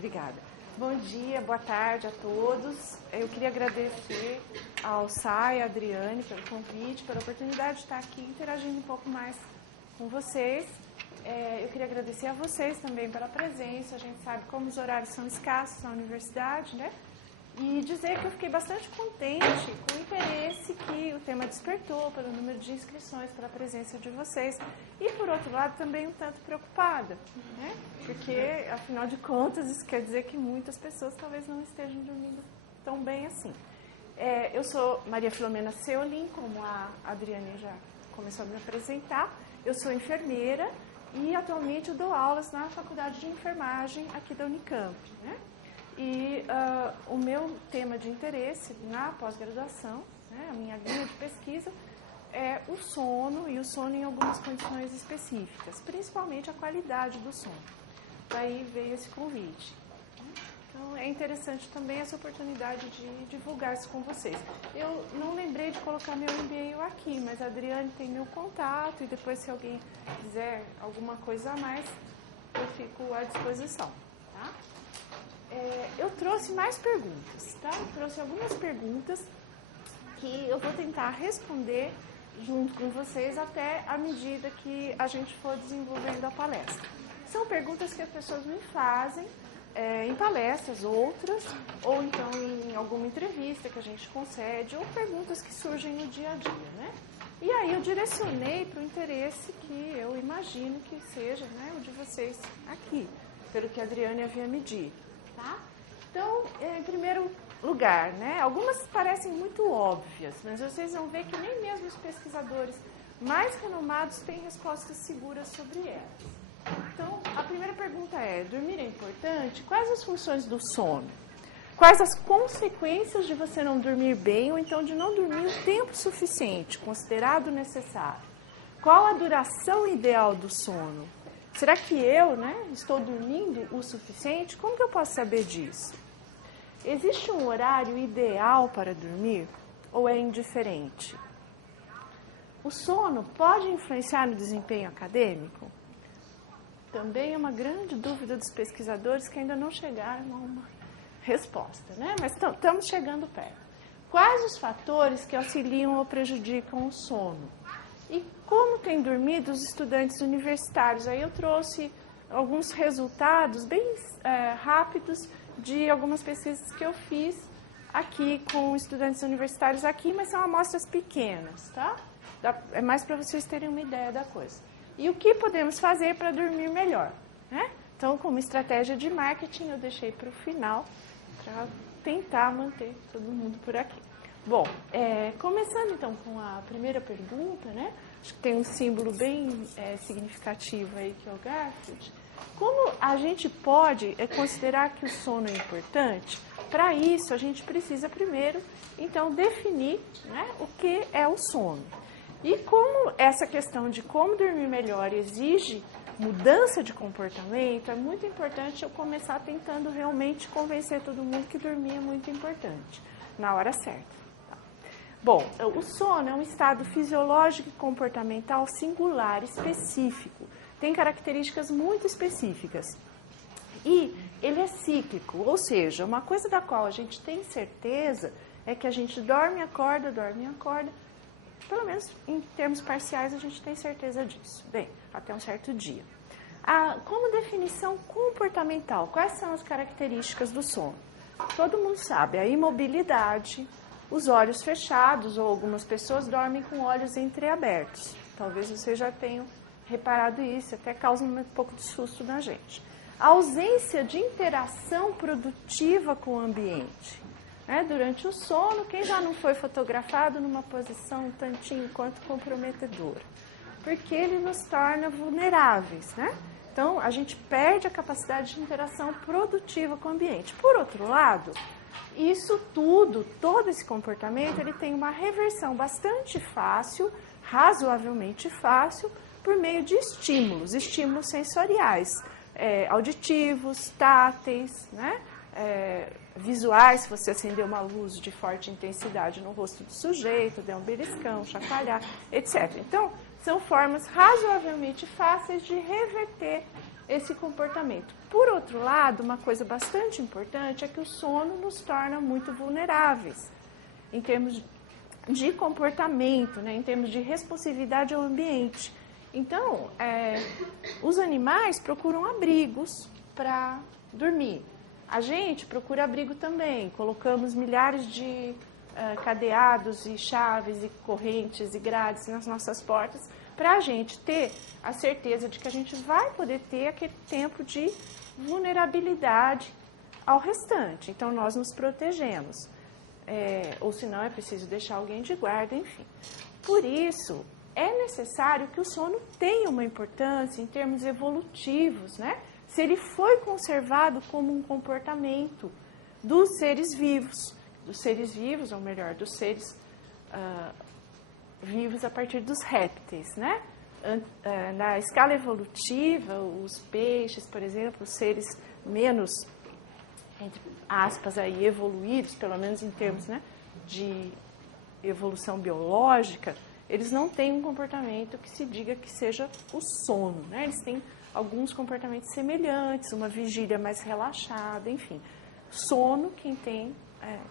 Obrigada. Bom dia, boa tarde a todos. Eu queria agradecer ao Sai e à Adriane pelo convite, pela oportunidade de estar aqui interagindo um pouco mais com vocês. Eu queria agradecer a vocês também pela presença. A gente sabe como os horários são escassos na universidade, né? E dizer que eu fiquei bastante contente com o interesse que o tema despertou, pelo número de inscrições, pela presença de vocês. E, por outro lado, também um tanto preocupada, né? Porque, afinal de contas, isso quer dizer que muitas pessoas talvez não estejam dormindo tão bem assim. Eu sou Maria Filomena Seolim, como a Adriane já começou a me apresentar. Eu sou enfermeira e, atualmente, eu dou aulas na Faculdade de Enfermagem aqui da Unicamp, né? E o meu tema de interesse na pós-graduação, né, a minha linha de pesquisa, é o sono e o sono em algumas condições específicas, principalmente a qualidade do sono. Daí veio esse convite. Então, é interessante também essa oportunidade de divulgar isso com vocês. Eu não lembrei de colocar meu e-mail aqui, mas a Adriane tem meu contato e depois, se alguém quiser alguma coisa a mais, eu fico à disposição, tá? Eu trouxe mais perguntas, tá? Eu trouxe algumas perguntas que eu vou tentar responder junto com vocês até à medida que a gente for desenvolvendo a palestra. São perguntas que as pessoas me fazem em palestras, outras, ou então em alguma entrevista que a gente concede, ou perguntas que surgem no dia a dia, né? E aí eu direcionei para o interesse que eu imagino que seja, né, o de vocês aqui, pelo que a Adriane havia me dito. Tá? Então, em primeiro lugar, né, algumas parecem muito óbvias, mas vocês vão ver que nem mesmo os pesquisadores mais renomados têm respostas seguras sobre elas. Então, a primeira pergunta é: dormir é importante? Quais as funções do sono? Quais as consequências de você não dormir bem ou então de não dormir o tempo suficiente, considerado necessário? Qual a duração ideal do sono? Será que eu, né, estou dormindo o suficiente? Como que eu posso saber disso? Existe um horário ideal para dormir ou é indiferente? O sono pode influenciar no desempenho acadêmico? Também é uma grande dúvida dos pesquisadores que ainda não chegaram a uma resposta, né? Mas estamos chegando perto. Quais os fatores que auxiliam ou prejudicam o sono? E como têm dormido os estudantes universitários? Aí eu trouxe alguns resultados bem rápidos de algumas pesquisas que eu fiz aqui com estudantes universitários aqui, mas são amostras pequenas, tá? É mais para vocês terem uma ideia da coisa. E o que podemos fazer para dormir melhor, né? Então, como estratégia de marketing, eu deixei para o final para tentar manter todo mundo por aqui. Bom, começando então com a primeira pergunta, né? Acho que tem um símbolo bem significativo aí, que é o Garfield. Como a gente pode considerar que o sono é importante? Para isso, a gente precisa primeiro, então, definir, né, o que é o sono. E como essa questão de como dormir melhor exige mudança de comportamento, é muito importante eu começar tentando realmente convencer todo mundo que dormir é muito importante, na hora certa. Bom, o sono é um estado fisiológico e comportamental singular, específico. Tem características muito específicas. E ele é cíclico, ou seja, uma coisa da qual a gente tem certeza é que a gente dorme e acorda, pelo menos em termos parciais a gente tem certeza disso. Bem, até um certo dia. Como definição comportamental, quais são as características do sono? Todo mundo sabe, a imobilidade, os olhos fechados, ou algumas pessoas dormem com olhos entreabertos. Talvez vocês já tenham reparado isso, até causa um pouco de susto na gente. A ausência de interação produtiva com o ambiente. Durante o sono, quem já não foi fotografado numa posição um tantinho quanto comprometedora? Porque ele nos torna vulneráveis, né? Então, a gente perde a capacidade de interação produtiva com o ambiente. Por outro lado, isso tudo, todo esse comportamento, ele tem uma reversão bastante fácil, razoavelmente fácil, por meio de estímulos sensoriais, auditivos, táteis, né? Visuais, se você acender uma luz de forte intensidade no rosto do sujeito, der um beliscão, chacoalhar, etc. Então, são formas razoavelmente fáceis de reverter esse comportamento. Por outro lado, uma coisa bastante importante é que o sono nos torna muito vulneráveis em termos de comportamento, né, em termos de responsividade ao ambiente. Então, os animais procuram abrigos para dormir. A gente procura abrigo também. Colocamos milhares de cadeados e chaves e correntes e grades nas nossas portas para a gente ter a certeza de que a gente vai poder ter aquele tempo de vulnerabilidade ao restante. Então, nós nos protegemos. Ou se não, é preciso deixar alguém de guarda, enfim. Por isso, é necessário que o sono tenha uma importância em termos evolutivos, né? Se ele foi conservado como um comportamento dos seres vivos, ou melhor, dos seres vivos a partir dos répteis, né? Na escala evolutiva, os peixes, por exemplo, os seres menos, entre aspas, aí, evoluídos, pelo menos em termos, né, de evolução biológica, eles não têm um comportamento que se diga que seja o sono, né? Eles têm alguns comportamentos semelhantes, uma vigília mais relaxada, enfim. Sono, quem tem,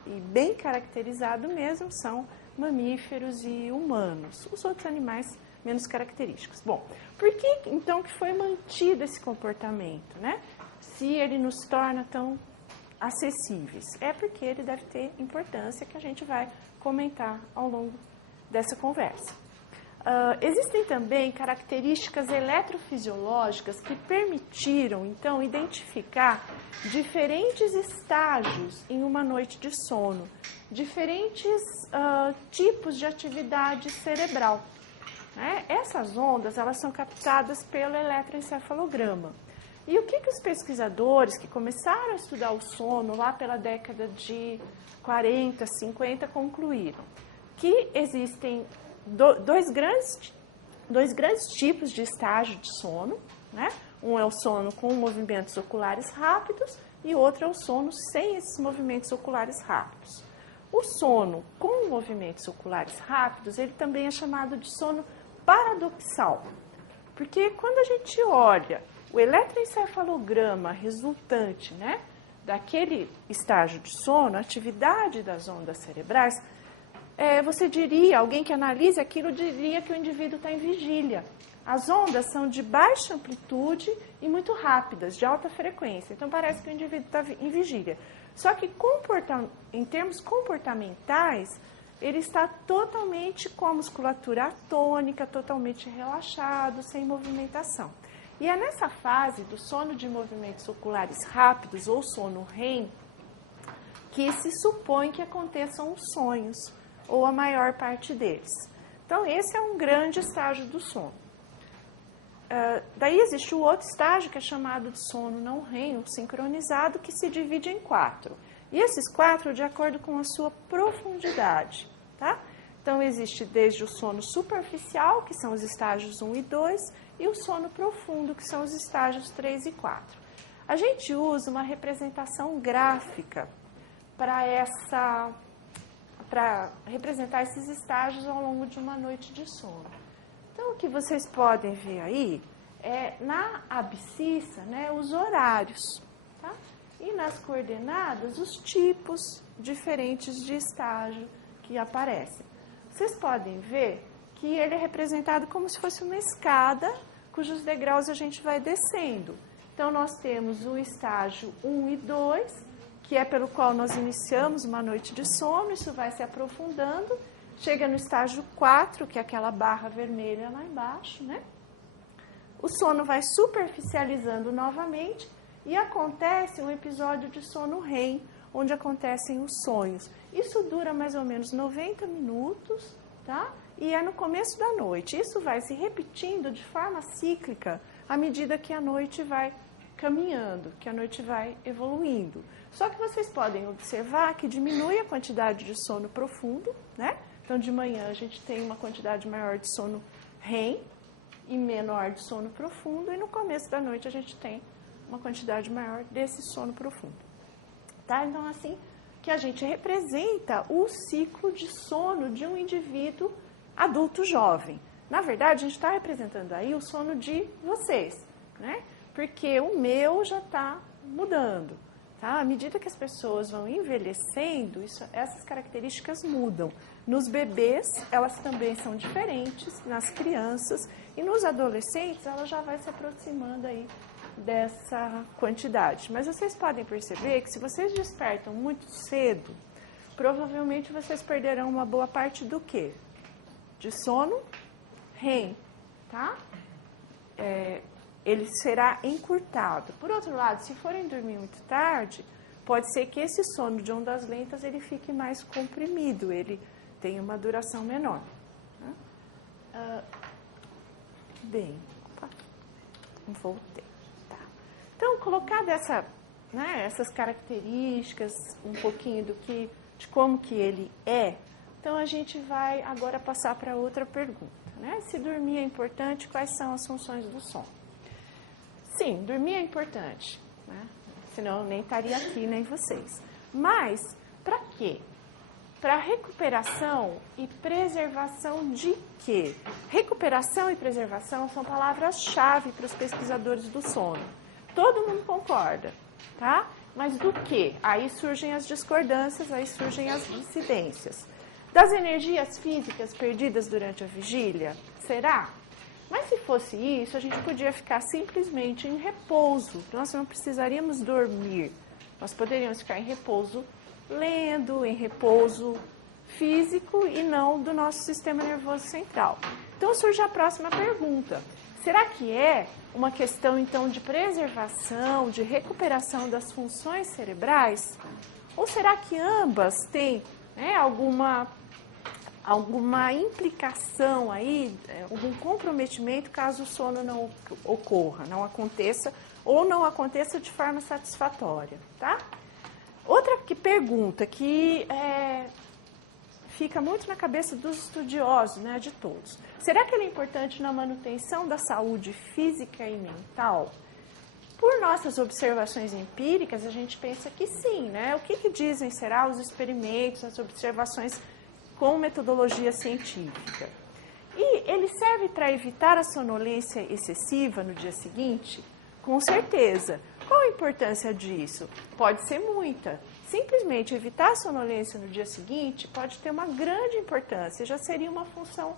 e bem caracterizado mesmo, são mamíferos e humanos. Os outros animais menos característicos. Bom, por que então que foi mantido esse comportamento, né? Se ele nos torna tão acessíveis? É porque ele deve ter importância, que a gente vai comentar ao longo dessa conversa. Existem também características eletrofisiológicas que permitiram, então, identificar diferentes estágios em uma noite de sono, diferentes tipos de atividade cerebral. Né? Essas ondas, elas são captadas pelo eletroencefalograma. E o que os pesquisadores que começaram a estudar o sono lá pela década de 40, 50 concluíram? Que existem dois grandes tipos de estágio de sono, né? Um é o sono com movimentos oculares rápidos e outro é o sono sem esses movimentos oculares rápidos. O sono com movimentos oculares rápidos, ele também é chamado de sono paradoxal, porque quando a gente olha o eletroencefalograma resultante, né, daquele estágio de sono, a atividade das ondas cerebrais, você diria, alguém que analisa aquilo diria que o indivíduo está em vigília. As ondas são de baixa amplitude e muito rápidas, de alta frequência. Então, parece que o indivíduo está em vigília. Só que, em termos comportamentais, ele está totalmente com a musculatura atônica, totalmente relaxado, sem movimentação. E é nessa fase do sono de movimentos oculares rápidos, ou sono REM, que se supõe que aconteçam os sonhos, ou a maior parte deles. Então, esse é um grande estágio do sono. Daí existe o outro estágio, que é chamado de sono não REM, ou sincronizado, que se divide em 4. E esses 4 de acordo com a sua profundidade. Tá? Então, existe desde o sono superficial, que são os estágios 1 e 2, e o sono profundo, que são os estágios 3 e 4. A gente usa uma representação gráfica para representar esses estágios ao longo de uma noite de sono. Então, o que vocês podem ver aí é, na abscissa, né, os horários, tá? E nas coordenadas, os tipos diferentes de estágio que aparecem. Vocês podem ver que ele é representado como se fosse uma escada, cujos degraus a gente vai descendo. Então, nós temos o estágio 1 e 2, que é pelo qual nós iniciamos uma noite de sono, isso vai se aprofundando, chega no estágio 4, que é aquela barra vermelha lá embaixo, né? O sono vai superficializando novamente e acontece um episódio de sono REM, onde acontecem os sonhos. Isso dura mais ou menos 90 minutos, tá? E é no começo da noite. Isso vai se repetindo de forma cíclica à medida que a noite vai caminhando, que a noite vai evoluindo. Só que vocês podem observar que diminui a quantidade de sono profundo, né? Então, de manhã a gente tem uma quantidade maior de sono REM e menor de sono profundo, e no começo da noite a gente tem uma quantidade maior desse sono profundo. Tá? Então, assim que a gente representa o ciclo de sono de um indivíduo adulto jovem. Na verdade, a gente está representando aí o sono de vocês, né? porque o meu já está mudando. Tá? À medida que as pessoas vão envelhecendo, essas características mudam. Nos bebês, elas também são diferentes, nas crianças, e nos adolescentes, ela já vai se aproximando aí dessa quantidade. Mas vocês podem perceber que se vocês despertam muito cedo, provavelmente vocês perderão uma boa parte do quê? De sono REM, tá? Ele será encurtado. Por outro lado, se forem dormir muito tarde, pode ser que esse sono de ondas lentas ele fique mais comprimido, ele tem uma duração menor. Bem, voltei. Tá. Então, colocar essas características, um pouquinho de como que ele é, então a gente vai agora passar para outra pergunta. Né? Se dormir é importante, quais são as funções do sono? Sim, dormir é importante, né? Senão eu nem estaria aqui, nem vocês. Mas, para quê? Para recuperação e preservação de quê? Recuperação e preservação são palavras-chave para os pesquisadores do sono. Todo mundo concorda, tá? Mas do quê? Aí surgem as discordâncias, aí surgem as dissidências. Das energias físicas perdidas durante a vigília? Será? Mas se fosse isso, a gente podia ficar simplesmente em repouso. Nós não precisaríamos dormir. Nós poderíamos ficar em repouso lendo, em repouso físico e não do nosso sistema nervoso central. Então surge a próxima pergunta. Será que é uma questão, então, de preservação, de recuperação das funções cerebrais? Ou será que ambas têm alguma implicação aí, algum comprometimento caso o sono não ocorra, não aconteça ou não aconteça de forma satisfatória, tá? Outra pergunta que fica muito na cabeça dos estudiosos, né, de todos. Será que ele é importante na manutenção da saúde física e mental? Por nossas observações empíricas, a gente pensa que sim, né? O que dizem, será, os experimentos, as observações com metodologia científica? E ele serve para evitar a sonolência excessiva no dia seguinte? Com certeza. Qual a importância disso? Pode ser muita. Simplesmente evitar a sonolência no dia seguinte pode ter uma grande importância, já seria uma função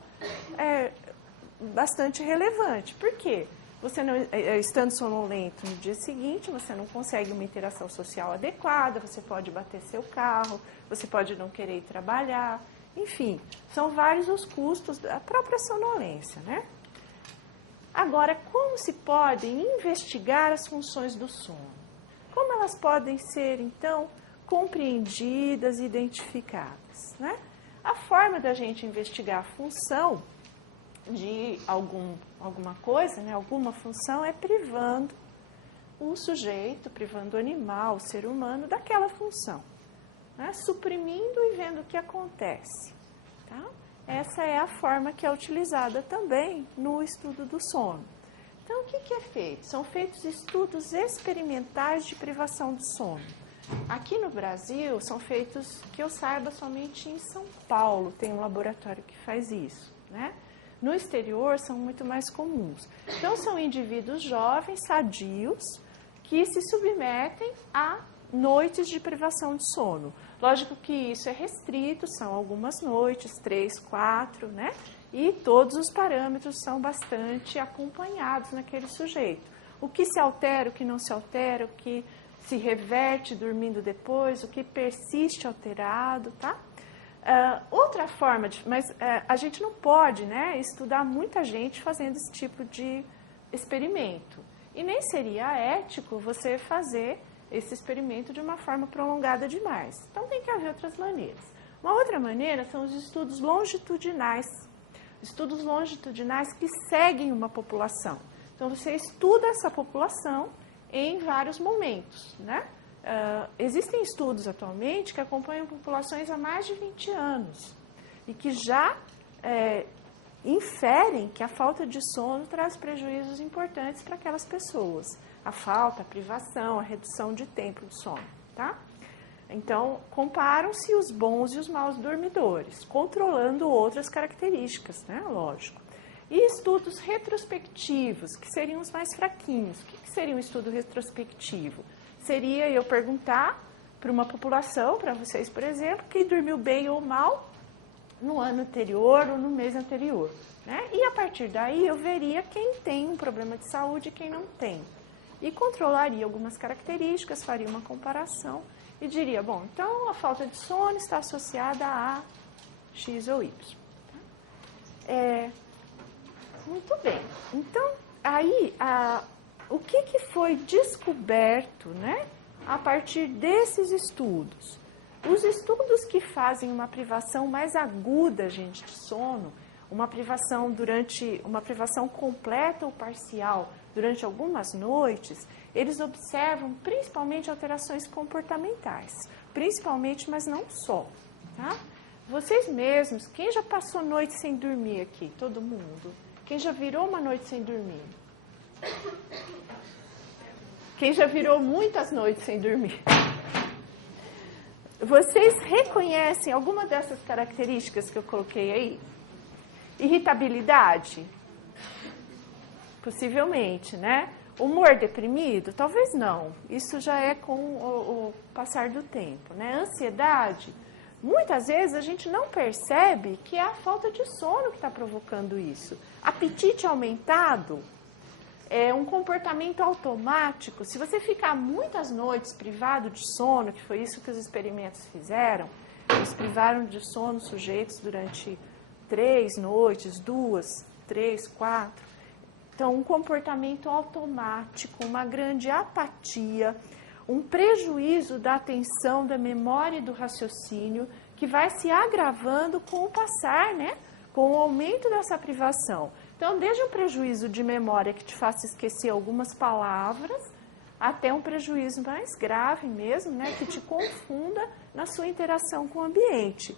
bastante relevante. Por quê? Você não, estando sonolento no dia seguinte, você não consegue uma interação social adequada, você pode bater seu carro, você pode não querer ir trabalhar, enfim, são vários os custos da própria sonolência, né? Agora, como se podem investigar as funções do sono? Como elas podem ser, então, compreendidas e identificadas, né? A forma da gente investigar a função de alguma coisa, né, alguma função, é privando o sujeito, privando o animal, o ser humano, daquela função, né, suprimindo e vendo o que acontece. Tá? Essa é a forma que é utilizada também no estudo do sono. Então, o que é feito? São feitos estudos experimentais de privação do sono. Aqui no Brasil, são feitos, que eu saiba, somente em São Paulo tem um laboratório que faz isso, né? No exterior, são muito mais comuns. Então, são indivíduos jovens, sadios, que se submetem a noites de privação de sono. Lógico que isso é restrito, são algumas noites, 3, 4, né? E todos os parâmetros são bastante acompanhados naquele sujeito. O que se altera, o que não se altera, o que se reverte dormindo depois, o que persiste alterado, tá? Outra forma, mas a gente não pode, né, estudar muita gente fazendo esse tipo de experimento. E nem seria ético você fazer esse experimento de uma forma prolongada demais. Então, tem que haver outras maneiras. Uma outra maneira são os estudos longitudinais. Estudos longitudinais que seguem uma população. Então, você estuda essa população em vários momentos, né? Existem estudos atualmente que acompanham populações há mais de 20 anos e que já inferem que a falta de sono traz prejuízos importantes para aquelas pessoas. A falta, a privação, a redução de tempo de sono, tá? Então, comparam-se os bons e os maus dormidores, controlando outras características, né? Lógico. E estudos retrospectivos, que seriam os mais fraquinhos. O que seria um estudo retrospectivo? Seria eu perguntar para uma população, para vocês, por exemplo, quem dormiu bem ou mal no ano anterior ou no mês anterior. Né? E a partir daí eu veria quem tem um problema de saúde e quem não tem. E controlaria algumas características, faria uma comparação e diria, bom, então a falta de sono está associada a X ou Y. Muito bem. Então, aí, o que foi descoberto, né, a partir desses estudos? Os estudos que fazem uma privação mais aguda, gente, de sono, uma privação completa ou parcial durante algumas noites, eles observam principalmente alterações comportamentais. Principalmente, mas não só. Tá? Vocês mesmos, quem já passou noite sem dormir aqui? Todo mundo. Quem já virou uma noite sem dormir? Quem já virou muitas noites sem dormir? Vocês reconhecem alguma dessas características que eu coloquei aí? Irritabilidade? Possivelmente, né? Humor deprimido? Talvez não. Isso já é com o passar do tempo, né? Ansiedade? Muitas vezes a gente não percebe que é a falta de sono que está provocando isso. Apetite aumentado é um comportamento automático. Se você ficar muitas noites privado de sono, que foi isso que os experimentos fizeram, eles privaram de sono sujeitos durante 3 noites, 2, 3, 4. Então, um comportamento automático, uma grande apatia, um prejuízo da atenção, da memória e do raciocínio, que vai se agravando com o passar, né? Com o aumento dessa privação. Então, desde um prejuízo de memória que te faça esquecer algumas palavras, até um prejuízo mais grave mesmo, né? Que te confunda na sua interação com o ambiente.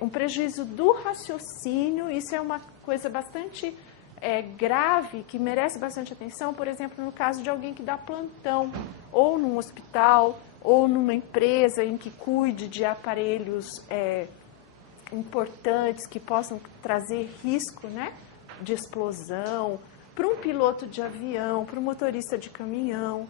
Um prejuízo do raciocínio, isso é uma coisa bastante grave, que merece bastante atenção, por exemplo, no caso de alguém que dá plantão, ou num hospital, ou numa empresa em que cuide de aparelhos importantes, que possam trazer risco, né, de explosão, para um piloto de avião, para um motorista de caminhão,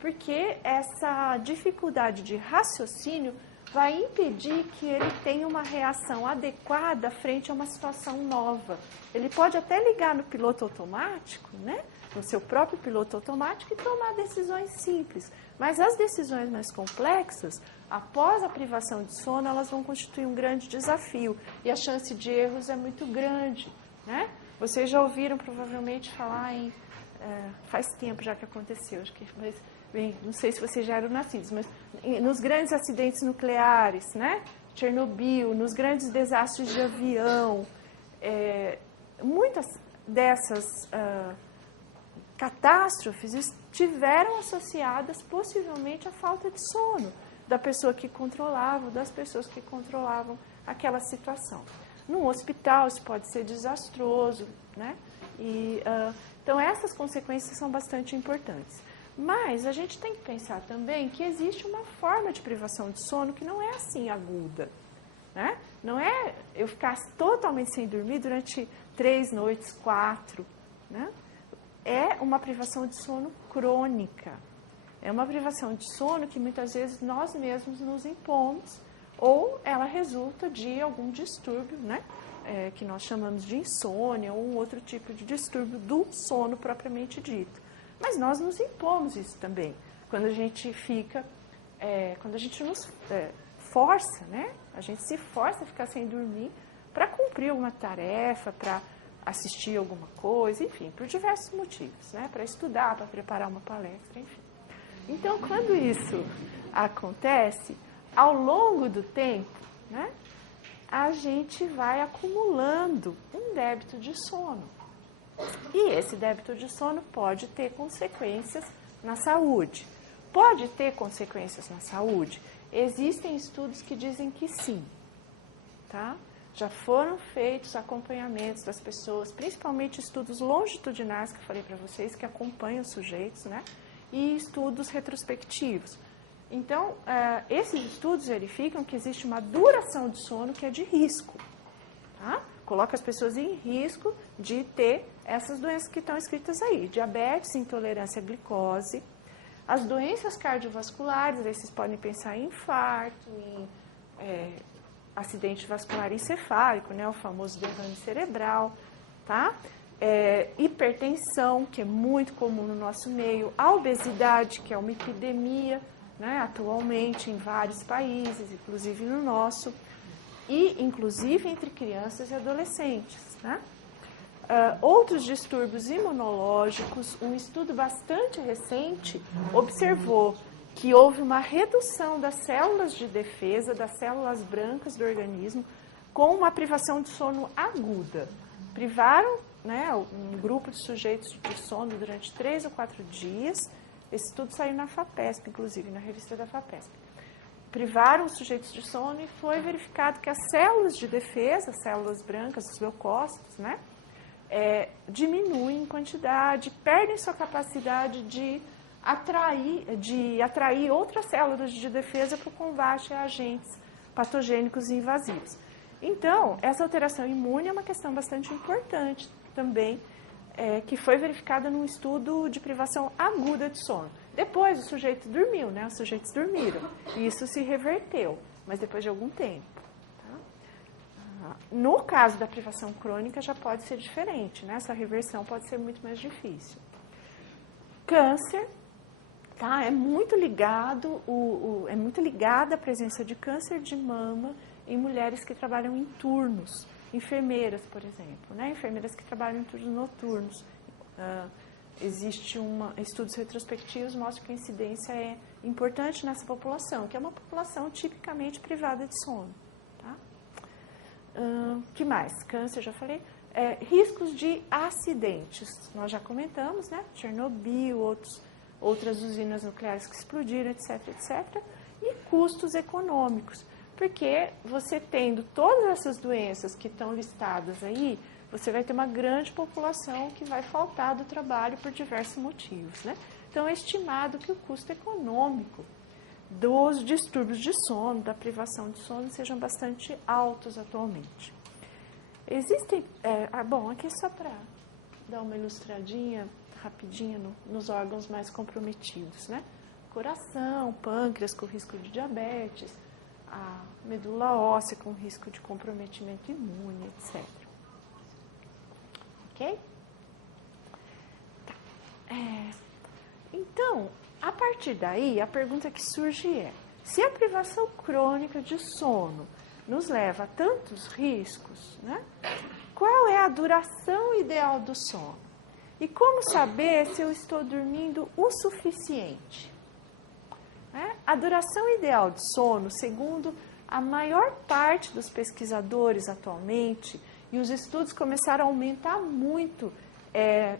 porque essa dificuldade de raciocínio vai impedir que ele tenha uma reação adequada frente a uma situação nova. Ele pode até ligar no piloto automático, né? No seu próprio piloto automático e tomar decisões simples. Mas as decisões mais complexas, após a privação de sono, elas vão constituir um grande desafio. E a chance de erros é muito grande, né? Vocês já ouviram provavelmente falar em... faz tempo já que aconteceu, acho que... Bem, não sei se vocês já eram nascidos, mas nos grandes acidentes nucleares, né? Chernobyl, nos grandes desastres de avião, muitas dessas catástrofes estiveram associadas possivelmente à falta de sono da pessoa que controlava, das pessoas que controlavam aquela situação. Num hospital isso pode ser desastroso, né? Então essas consequências são bastante importantes. Mas a gente tem que pensar também que existe uma forma de privação de sono que não é assim aguda. Né? Não é eu ficar totalmente sem dormir durante 3 noites, 4. Né? É uma privação de sono crônica. É uma privação de sono que muitas vezes nós mesmos nos impomos ou ela resulta de algum distúrbio, né? Que nós chamamos de insônia ou um outro tipo de distúrbio do sono propriamente dito. Mas nós nos impomos isso também, quando a gente fica, quando a gente nos força, né? A gente se força a ficar sem dormir para cumprir alguma tarefa, para assistir alguma coisa, enfim, por diversos motivos, né? Para estudar, para preparar uma palestra, enfim. Então, quando isso acontece, ao longo do tempo, né? A gente vai acumulando um débito de sono. E esse débito de sono pode ter consequências na saúde. Pode ter consequências na saúde? Existem estudos que dizem que sim. Tá? Já foram feitos acompanhamentos das pessoas, principalmente estudos longitudinais que eu falei para vocês, que acompanham os sujeitos, né? E estudos retrospectivos. Então, esses estudos verificam que existe uma duração de sono que é de risco. Tá? coloca as pessoas em risco de ter essas doenças que estão escritas aí. Diabetes, intolerância à glicose, as doenças cardiovasculares, aí vocês podem pensar em infarto, em acidente vascular encefálico, né, o famoso derrame cerebral, tá? Hipertensão, que é muito comum no nosso meio, a obesidade, que é uma epidemia, né, atualmente em vários países, inclusive no nosso, e inclusive entre crianças e adolescentes, né? Outros distúrbios imunológicos, um estudo bastante recente observou que houve uma redução das células de defesa, das células brancas do organismo, com uma privação de sono aguda. Privaram, né, um grupo de sujeitos de sono durante 3 ou 4 dias. Esse estudo saiu na FAPESP, inclusive, na revista da FAPESP. Privaram os sujeitos de sono e foi verificado que as células de defesa, as células brancas, os leucócitos, né, diminuem em quantidade, perdem sua capacidade de atrair outras células de defesa para o combate a agentes patogênicos e invasivos. Então, essa alteração imune é uma questão bastante importante também, que foi verificada num estudo de privação aguda de sono. Depois o sujeito dormiu, né? Os sujeitos dormiram, e isso se reverteu, mas depois de algum tempo. Tá? No caso da privação crônica já pode ser diferente, né? Essa reversão pode ser muito mais difícil. Câncer, tá? É muito ligado, é muito ligada a presença de câncer de mama em mulheres que trabalham em turnos, enfermeiras, por exemplo, né? Enfermeiras que trabalham em turnos noturnos. Existe estudos retrospectivos mostram que a incidência é importante nessa população, que é uma população tipicamente privada de sono. Tá? Que mais? Câncer, já falei. Riscos de acidentes, nós já comentamos, né? Chernobyl, outras usinas nucleares que explodiram, etc, etc. E custos econômicos, porque você tendo todas essas doenças que estão listadas aí, você vai ter uma grande população que vai faltar do trabalho por diversos motivos, né? Então, é estimado que o custo econômico dos distúrbios de sono, da privação de sono, sejam bastante altos atualmente. Existem... bom, aqui é só para dar uma ilustradinha rapidinha nos órgãos mais comprometidos, né? Coração, pâncreas com risco de diabetes, a medula óssea com risco de comprometimento imune, etc. Ok? Tá. Então, a partir daí, a pergunta que surge é: se a privação crônica de sono nos leva a tantos riscos, né, qual é a duração ideal do sono? E como saber se eu estou dormindo o suficiente? A duração ideal de sono, segundo a maior parte dos pesquisadores atualmente, e os estudos começaram a aumentar muito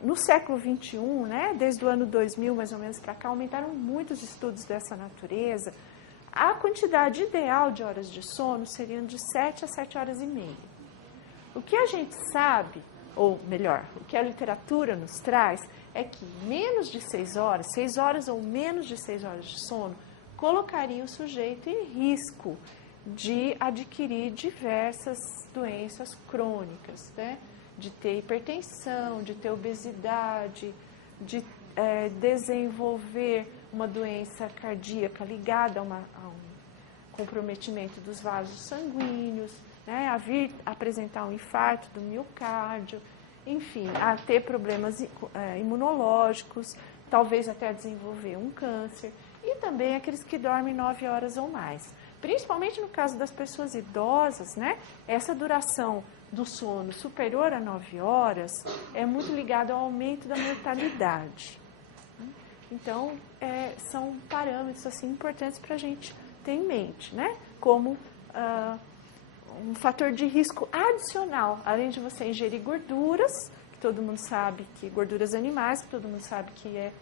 no século XXI, né? Desde o ano 2000, mais ou menos, para cá, aumentaram muitos estudos dessa natureza. A quantidade ideal de horas de sono seriam de 7 a 7 horas e meia. O que a gente sabe, ou melhor, o que a literatura nos traz, é que menos de 6 horas ou menos de 6 horas de sono, colocaria o sujeito em risco de adquirir diversas doenças crônicas, né? De ter hipertensão, de ter obesidade, de desenvolver uma doença cardíaca ligada a um comprometimento dos vasos sanguíneos, né? A vir apresentar um infarto do miocárdio, enfim, a ter problemas imunológicos, talvez até desenvolver um câncer, e também aqueles que dormem 9 horas ou mais. Principalmente no caso das pessoas idosas, né? Essa duração do sono superior a 9 horas é muito ligada ao aumento da mortalidade. Então, são parâmetros assim, importantes para a gente ter em mente, né? Como um fator de risco adicional, além de você ingerir gorduras, que todo mundo sabe que gorduras animais, que todo mundo sabe que é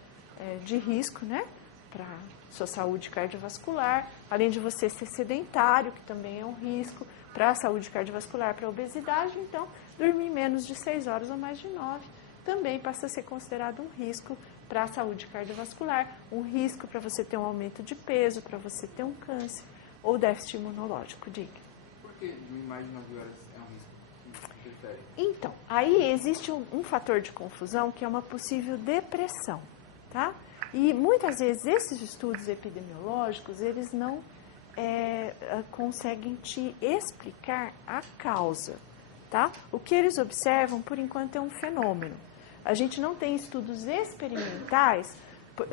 de risco, né? Para sua saúde cardiovascular, além de você ser sedentário, que também é um risco para a saúde cardiovascular, para a obesidade. Então, dormir menos de 6 horas ou mais de 9 também passa a ser considerado um risco para a saúde cardiovascular, um risco para você ter um aumento de peso, para você ter um câncer ou déficit imunológico. Diga. Por que dormir mais de 9 horas é um risco? difere? Então, aí existe um fator de confusão que é uma possível depressão, tá? E muitas vezes esses estudos epidemiológicos, eles não conseguem te explicar a causa, tá? O que eles observam, por enquanto, é um fenômeno. A gente não tem estudos experimentais.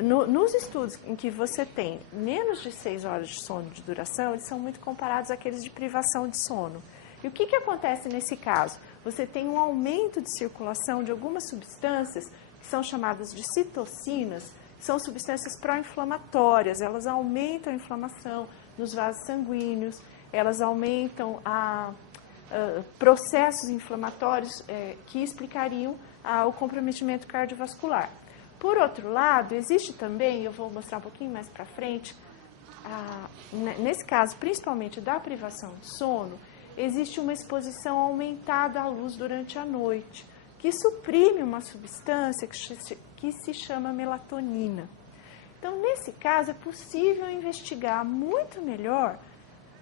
Nos estudos em que você tem menos de 6 horas de sono de duração, eles são muito comparados àqueles de privação de sono. E o que acontece nesse caso? Você tem um aumento de circulação de algumas substâncias que são chamadas de citocinas, que são substâncias pró-inflamatórias. Elas aumentam a inflamação nos vasos sanguíneos, elas aumentam processos inflamatórios que explicariam o comprometimento cardiovascular. Por outro lado, existe também, eu vou mostrar um pouquinho mais para frente, nesse caso, principalmente da privação de sono, existe uma exposição aumentada à luz durante a noite, que suprime uma substância que se chama melatonina. Então, nesse caso, é possível investigar muito melhor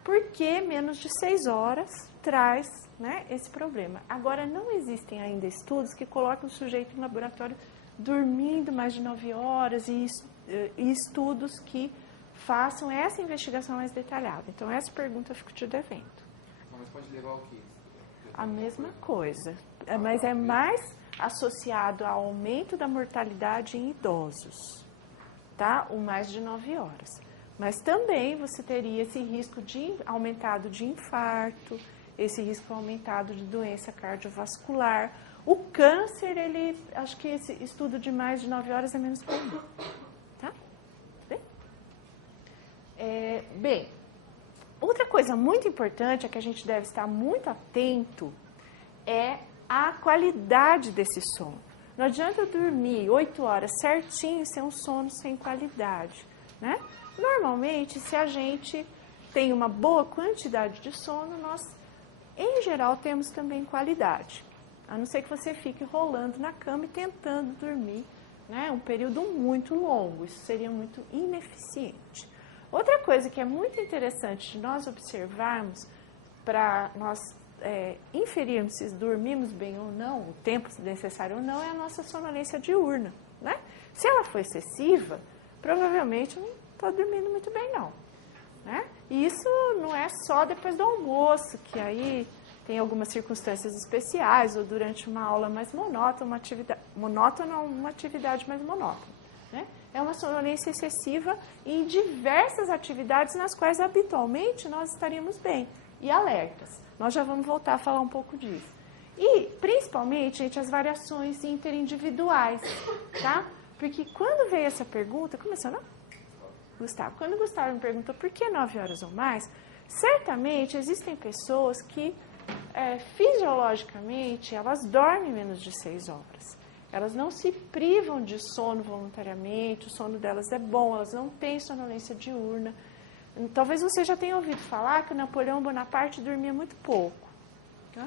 por que menos de 6 horas traz, né, esse problema. Agora, não existem ainda estudos que colocam o sujeito em laboratório dormindo mais de 9 horas e estudos que façam essa investigação mais detalhada. Então, essa pergunta eu fico te devendo. Mas pode levar o quê? A mesma coisa, mas é mais associado ao aumento da mortalidade em idosos, tá? O mais de 9 horas. Mas também você teria esse risco aumentado de infarto, esse risco aumentado de doença cardiovascular. O câncer, acho que esse estudo de mais de 9 horas é menos comum, tá? Bem, outra coisa muito importante, que a gente deve estar muito atento, é a qualidade desse sono. Não adianta dormir 8 horas certinho e ser um sono sem qualidade, né? Normalmente, se a gente tem uma boa quantidade de sono, nós, em geral, temos também qualidade. A não ser que você fique rolando na cama e tentando dormir, né, um período muito longo. Isso seria muito ineficiente. Outra coisa que é muito interessante de nós observarmos para nós inferirmos se dormimos bem ou não, o tempo necessário ou não, é a nossa sonolência diurna, né? Se ela for excessiva, provavelmente eu não estou dormindo muito bem, não, né? E isso não é só depois do almoço, que aí tem algumas circunstâncias especiais, ou durante uma aula mais monótona, uma atividade mais monótona, né? É uma sonolência excessiva em diversas atividades nas quais habitualmente nós estaríamos bem e alertas. Nós já vamos voltar a falar um pouco disso. E, principalmente, gente, as variações interindividuais, tá? Porque quando veio essa pergunta, começou, não? Gustavo. Quando o Gustavo me perguntou por que 9 horas ou mais, certamente existem pessoas que, fisiologicamente, elas dormem menos de 6 horas. Elas não se privam de sono voluntariamente, o sono delas é bom, elas não têm sonolência diurna. Talvez você já tenha ouvido falar que o Napoleão Bonaparte dormia muito pouco, tá?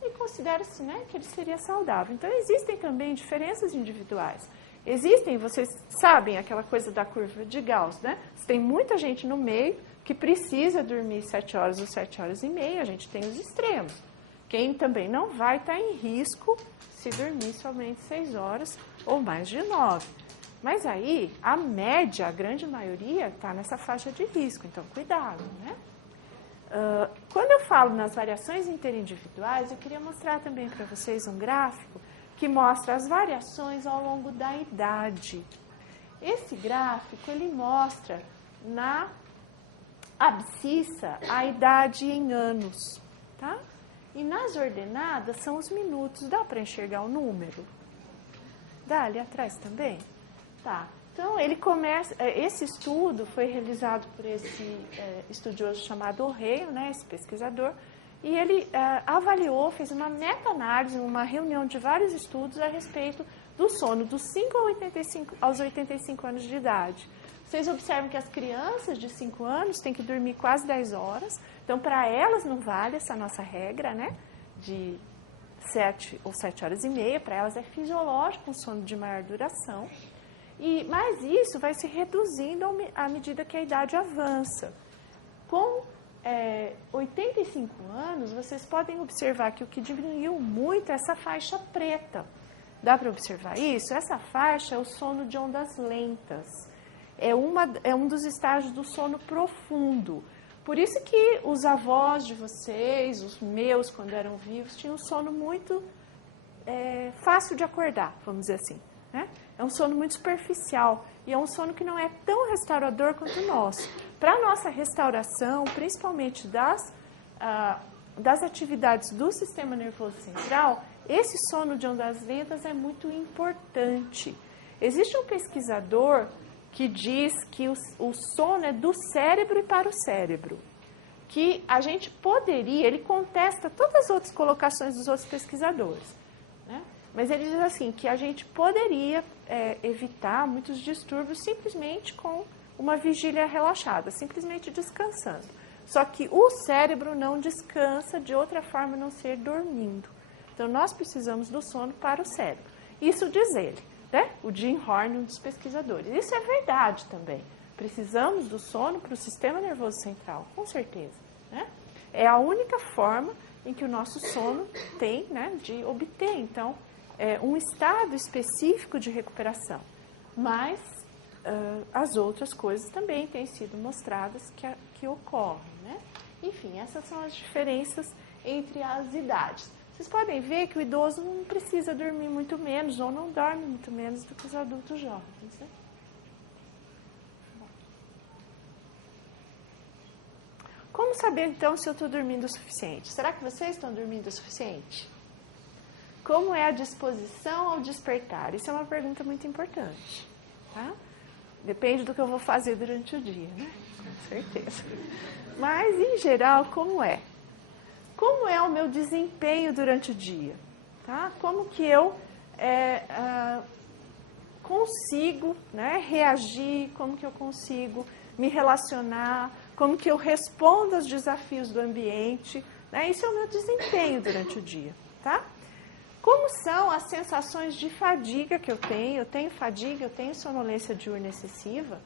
E considera-se, né, que ele seria saudável. Então, existem também diferenças individuais. Existem, vocês sabem, aquela coisa da curva de Gauss, né? Tem muita gente no meio que precisa dormir 7 horas ou 7 horas e meia, a gente tem os extremos. Quem também não vai estar em risco se dormir somente 6 horas ou mais de 9. Mas aí, a média, a grande maioria, está nessa faixa de risco, então cuidado, né? Quando eu falo nas variações interindividuais, eu queria mostrar também para vocês um gráfico que mostra as variações ao longo da idade. Esse gráfico, ele mostra na abscissa a idade em anos, tá? E nas ordenadas são os minutos. Dá para enxergar o número? Dá ali atrás também? Tá. Então, ele começa... Esse estudo foi realizado por esse estudioso chamado O'Hare, né, esse pesquisador, e ele avaliou, fez uma meta-análise, uma reunião de vários estudos a respeito do sono dos 5 aos 85 anos de idade. Vocês observam que as crianças de 5 anos têm que dormir quase 10 horas. Então, para elas não vale essa nossa regra, né, de 7 ou 7 horas e meia. Para elas é fisiológico um sono de maior duração. Mas isso vai se reduzindo à medida que a idade avança. Com 85 anos, vocês podem observar que o que diminuiu muito é essa faixa preta. Dá para observar isso? Essa faixa é o sono de ondas lentas. É um dos estágios do sono profundo. Por isso que os avós de vocês, os meus, quando eram vivos, tinham um sono muito fácil de acordar, vamos dizer assim. Né? É um sono muito superficial e é um sono que não é tão restaurador quanto o nosso. Para a nossa restauração, principalmente das atividades do sistema nervoso central, esse sono de ondas lentas é muito importante. Existe um pesquisador que diz que o sono é do cérebro e para o cérebro. Que a gente poderia, ele contesta todas as outras colocações dos outros pesquisadores, né? Mas ele diz assim, que a gente poderia evitar muitos distúrbios simplesmente com uma vigília relaxada, simplesmente descansando. Só que o cérebro não descansa de outra forma a não ser dormindo. Então, nós precisamos do sono para o cérebro. Isso diz ele, né? O Jim Horn, um dos pesquisadores. Isso é verdade também. Precisamos do sono para o sistema nervoso central, com certeza. Né? É a única forma em que o nosso sono tem, né, de obter, então, um estado específico de recuperação. Mas as outras coisas também têm sido mostradas que ocorrem. Né? Enfim, essas são as diferenças entre as idades. Vocês podem ver que o idoso não precisa dormir muito menos, ou não dorme muito menos do que os adultos jovens. Né? Como saber, então, se eu estou dormindo o suficiente? Será que vocês estão dormindo o suficiente? Como é a disposição ao despertar? Isso é uma pergunta muito importante. Tá? Depende do que eu vou fazer durante o dia, né? Com certeza. Mas, em geral, como é? Como é o meu desempenho durante o dia? Tá? Como que eu consigo, né, reagir? Como que eu consigo me relacionar? Como que eu respondo aos desafios do ambiente? Né? Isso é o meu desempenho durante o dia. Tá? Como são as sensações de fadiga que eu tenho? Eu tenho fadiga, eu tenho sonolência diurna excessiva.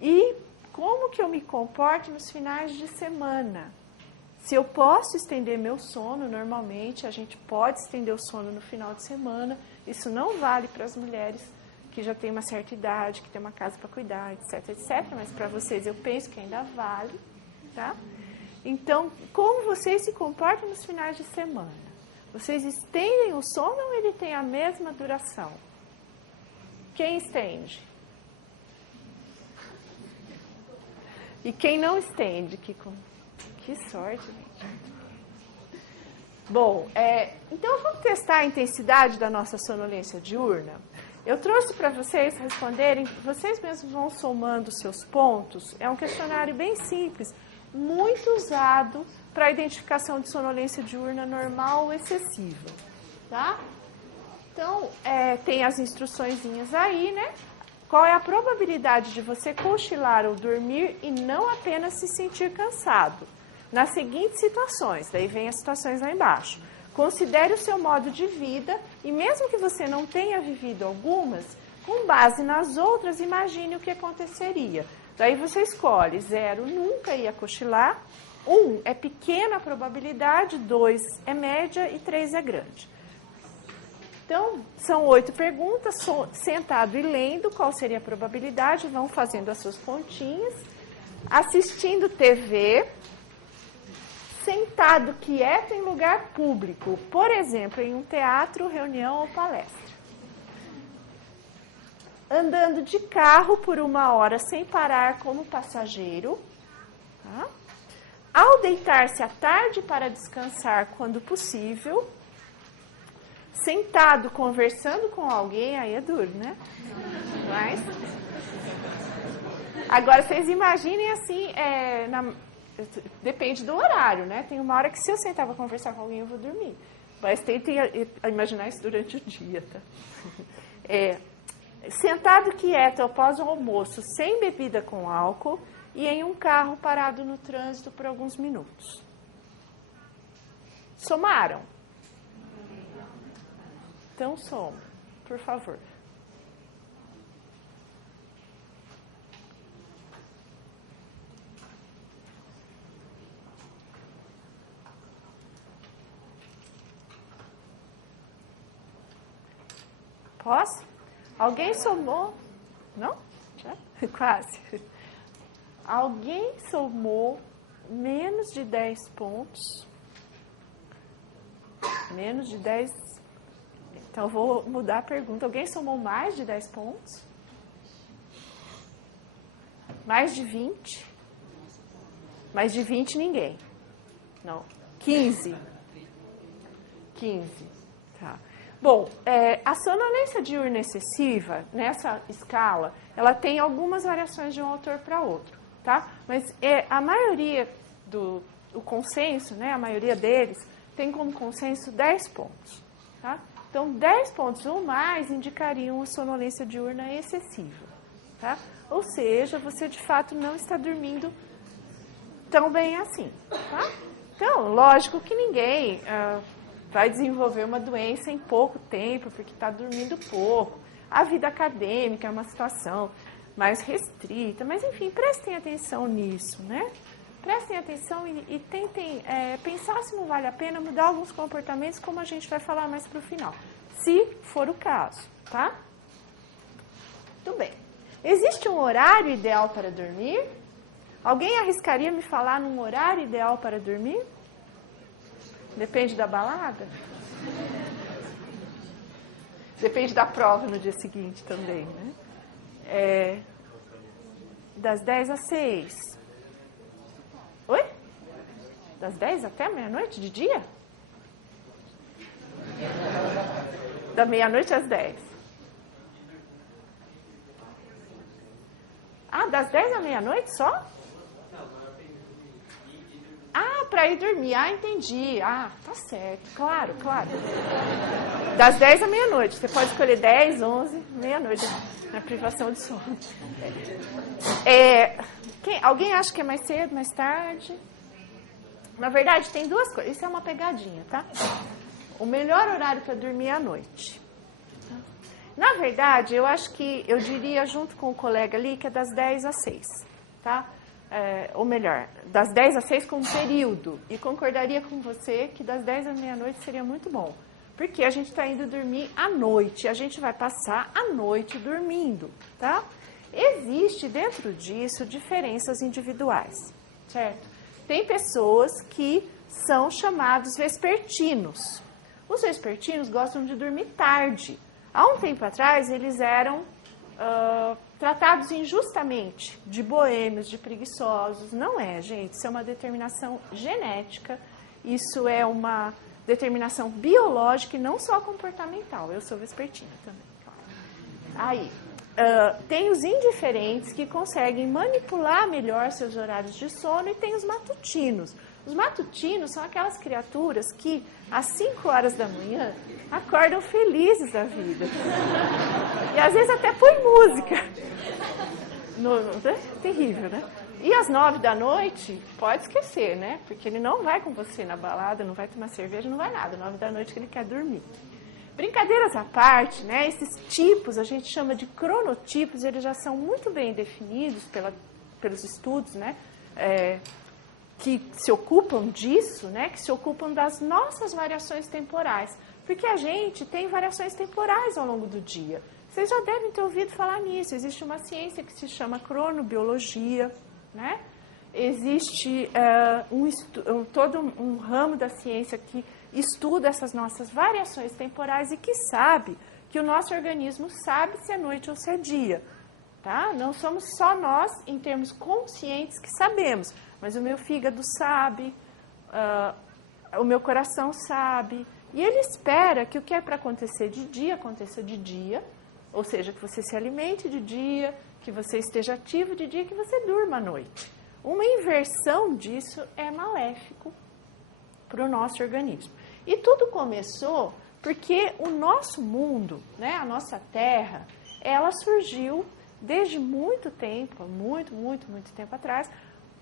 E como que eu me comporto nos finais de semana? Se eu posso estender meu sono, normalmente a gente pode estender o sono no final de semana. Isso não vale para as mulheres que já têm uma certa idade, que têm uma casa para cuidar, etc, etc. Mas para vocês eu penso que ainda vale. Tá? Então, como vocês se comportam nos finais de semana? Vocês estendem o sono ou ele tem a mesma duração? Quem estende? E quem não estende? Que sorte, gente. Bom, então vamos testar a intensidade da nossa sonolência diurna? Eu trouxe para vocês responderem, vocês mesmos vão somando os seus pontos. É um questionário bem simples, muito usado para a identificação de sonolência diurna normal ou excessiva. Tá? Então, tem as instruçõezinhas aí, né? Qual é a probabilidade de você cochilar ou dormir e não apenas se sentir cansado? Nas seguintes situações, daí vem as situações lá embaixo. Considere o seu modo de vida e mesmo que você não tenha vivido algumas, com base nas outras, imagine o que aconteceria. Daí você escolhe 0, nunca ia cochilar, 1 é pequena a probabilidade, 2 é média e 3 é grande. Então, são 8 perguntas, sentado e lendo, qual seria a probabilidade, vão fazendo as suas pontinhas, assistindo TV, sentado quieto em lugar público, por exemplo, em um teatro, reunião ou palestra. Andando de carro por 1 hora sem parar como passageiro. Tá? Ao deitar-se à tarde para descansar quando possível. Sentado conversando com alguém, aí é duro, né? Mas... Agora, vocês imaginem assim, depende do horário, né? Tem uma hora que se eu sentar para conversar com alguém, eu vou dormir. Mas tentem imaginar isso durante o dia, tá? Sentado quieto após o almoço, sem bebida com álcool e em um carro parado no trânsito por alguns minutos. Somaram? Então, soma, por favor. Posso? Alguém somou? Não? Quase. Alguém somou menos de 10 pontos? Menos de 10. Então, eu vou mudar a pergunta. Alguém somou mais de 10 pontos? Mais de 20? Mais de 20, ninguém. Não. 15. 15. Tá. Bom, a sonolência diurna excessiva, nessa escala, ela tem algumas variações de um autor para outro, tá? Mas a maioria o consenso, né, a maioria deles, tem como consenso 10 pontos, tá? Então, 10 pontos ou mais indicariam a sonolência diurna excessiva, tá? Ou seja, você de fato não está dormindo tão bem assim, tá? Então, lógico que ninguém vai desenvolver uma doença em pouco tempo, porque está dormindo pouco. A vida acadêmica é uma situação mais restrita, mas enfim, prestem atenção nisso, né? Prestem atenção e tentem pensar se não vale a pena mudar alguns comportamentos, como a gente vai falar mais para o final, se for o caso, tá? Muito bem. Existe um horário ideal para dormir? Alguém arriscaria me falar num horário ideal para dormir? Depende da balada? Depende da prova no dia seguinte também, né? Das 10 às 6. Oi? Das 10 até meia-noite de dia? Da meia-noite às 10. Ah, das 10 à meia-noite só? Ah, para ir dormir. Ah, entendi. Ah, tá certo. Claro, claro. Das 10 à meia-noite. Você pode escolher 10, 11, meia-noite. Na privação de sono. Alguém acha que é mais cedo, mais tarde? Na verdade, tem duas coisas. Isso é uma pegadinha, tá? O melhor horário para dormir é à noite. Na verdade, eu diria junto com o colega ali que é das 10 às 6, tá? Ou melhor, das 10 às 6 como período. E concordaria com você que das 10 à meia-noite seria muito bom. Porque a gente está indo dormir à noite. A gente vai passar a noite dormindo, tá? Existe dentro disso diferenças individuais, certo? Tem pessoas que são chamados vespertinos. Os vespertinos gostam de dormir tarde. Há um tempo atrás, eles eram tratados injustamente de boêmios, de preguiçosos. Não é, gente. Isso é uma determinação genética. Isso é uma determinação biológica e não só comportamental. Eu sou vespertina também. Aí, tem os indiferentes que conseguem manipular melhor seus horários de sono e tem os matutinos. Os matutinos são aquelas criaturas que, às 5 horas da manhã, acordam felizes da vida. E às vezes até põe música. Terrível, né? E às 9 da noite, pode esquecer, né? Porque ele não vai com você na balada, não vai tomar cerveja, não vai nada. 9 da noite que ele quer dormir. Brincadeiras à parte, né? Esses tipos, a gente chama de cronotipos, eles já são muito bem definidos pelos estudos, né? Que se ocupam disso, né? Que se ocupam das nossas variações temporais. Porque a gente tem variações temporais ao longo do dia. Vocês já devem ter ouvido falar nisso. Existe uma ciência que se chama cronobiologia, né? Existe todo um ramo da ciência que estuda essas nossas variações temporais e que sabe que o nosso organismo sabe se é noite ou se é dia. Tá? Não somos só nós, em termos conscientes, que sabemos, mas o meu fígado sabe, o meu coração sabe, e ele espera que o que é para acontecer de dia, aconteça de dia, ou seja, que você se alimente de dia, que você esteja ativo de dia, que você durma à noite. Uma inversão disso é maléfico para o nosso organismo. E tudo começou porque o nosso mundo, né, a nossa Terra, ela surgiu desde muito tempo, muito tempo atrás,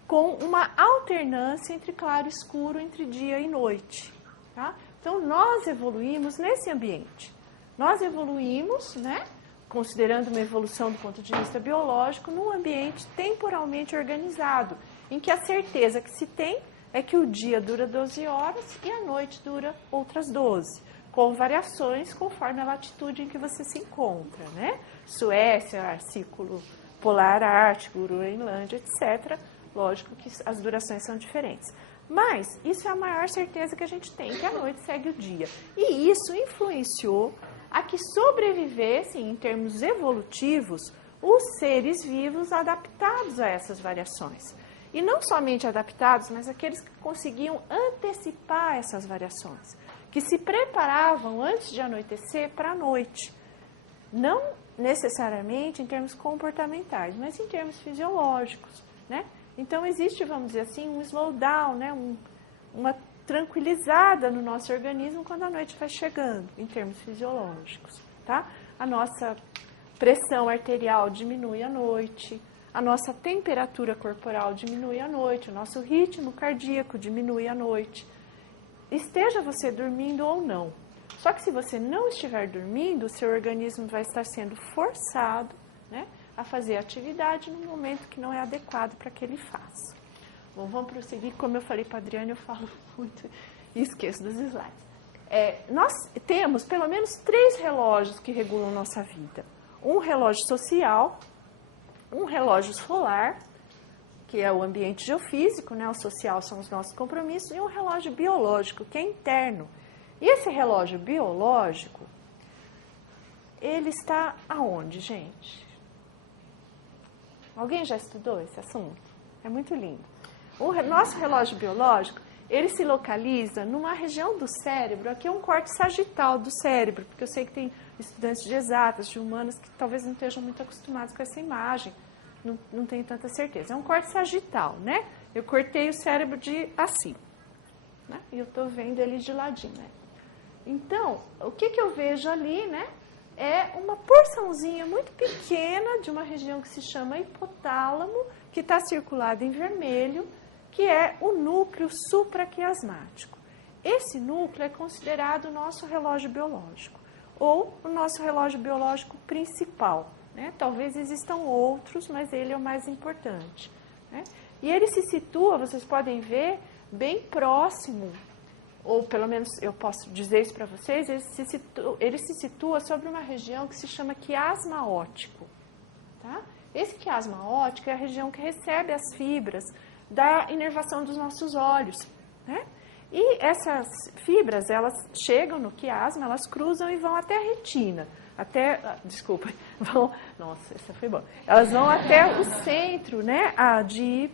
com uma alternância entre claro e escuro, entre dia e noite. Tá? Então, nós evoluímos nesse ambiente. Nós evoluímos, né, considerando uma evolução do ponto de vista biológico, num ambiente temporalmente organizado, em que a certeza que se tem é que o dia dura 12 horas e a noite dura outras 12. com variações conforme a latitude em que você se encontra, né? Suécia, Círculo Polar Ártico, Groenlândia, etc. Lógico que as durações são diferentes. Mas isso é a maior certeza que a gente tem, que a noite segue o dia. E isso influenciou a que sobrevivessem, em termos evolutivos, os seres vivos adaptados a essas variações. E não somente adaptados, mas aqueles que conseguiam antecipar essas variações, que se preparavam antes de anoitecer para a noite. Não necessariamente em termos comportamentais, mas em termos fisiológicos, né? Então, existe, vamos dizer assim, um slowdown, né? Uma tranquilizada no nosso organismo quando a noite vai chegando, em termos fisiológicos, tá? A nossa pressão arterial diminui à noite, a nossa temperatura corporal diminui à noite, o nosso ritmo cardíaco diminui à noite. Esteja você dormindo ou não. Só que se você não estiver dormindo, o seu organismo vai estar sendo forçado, né, a fazer atividade no momento que não é adequado para que ele faça. Bom, vamos prosseguir. Como eu falei para a Adriane, eu falo muito e esqueço dos slides. Nós temos pelo menos 3 relógios que regulam nossa vida. Um relógio social, um relógio solar, que é o ambiente geofísico, né? O social são os nossos compromissos, e um relógio biológico, que é interno. E esse relógio biológico, ele está aonde, gente? Alguém já estudou esse assunto? É muito lindo. O nosso relógio biológico, ele se localiza numa região do cérebro, aqui é um corte sagital do cérebro, porque eu sei que tem estudantes de exatas, de humanas, que talvez não estejam muito acostumados com essa imagem, não tenho tanta certeza. É um corte sagital, né? Eu cortei o cérebro de assim, né? E eu estou vendo ele de ladinho, né? Então, o que eu vejo ali, né? É uma porçãozinha muito pequena de uma região que se chama hipotálamo, que está circulada em vermelho, que é o núcleo supraquiasmático. Esse núcleo é considerado o nosso relógio biológico, ou o nosso relógio biológico principal, né? Talvez existam outros, mas ele é o mais importante, né? E ele se situa, vocês podem ver, bem próximo, ou pelo menos eu posso dizer isso para vocês, ele se situa sobre uma região que se chama quiasma óptico, tá? Esse quiasma óptico é a região que recebe as fibras da inervação dos nossos olhos, né? E essas fibras, elas chegam no quiasma, elas cruzam e vão até a retina, nossa, essa foi boa. Elas vão até o centro, né, de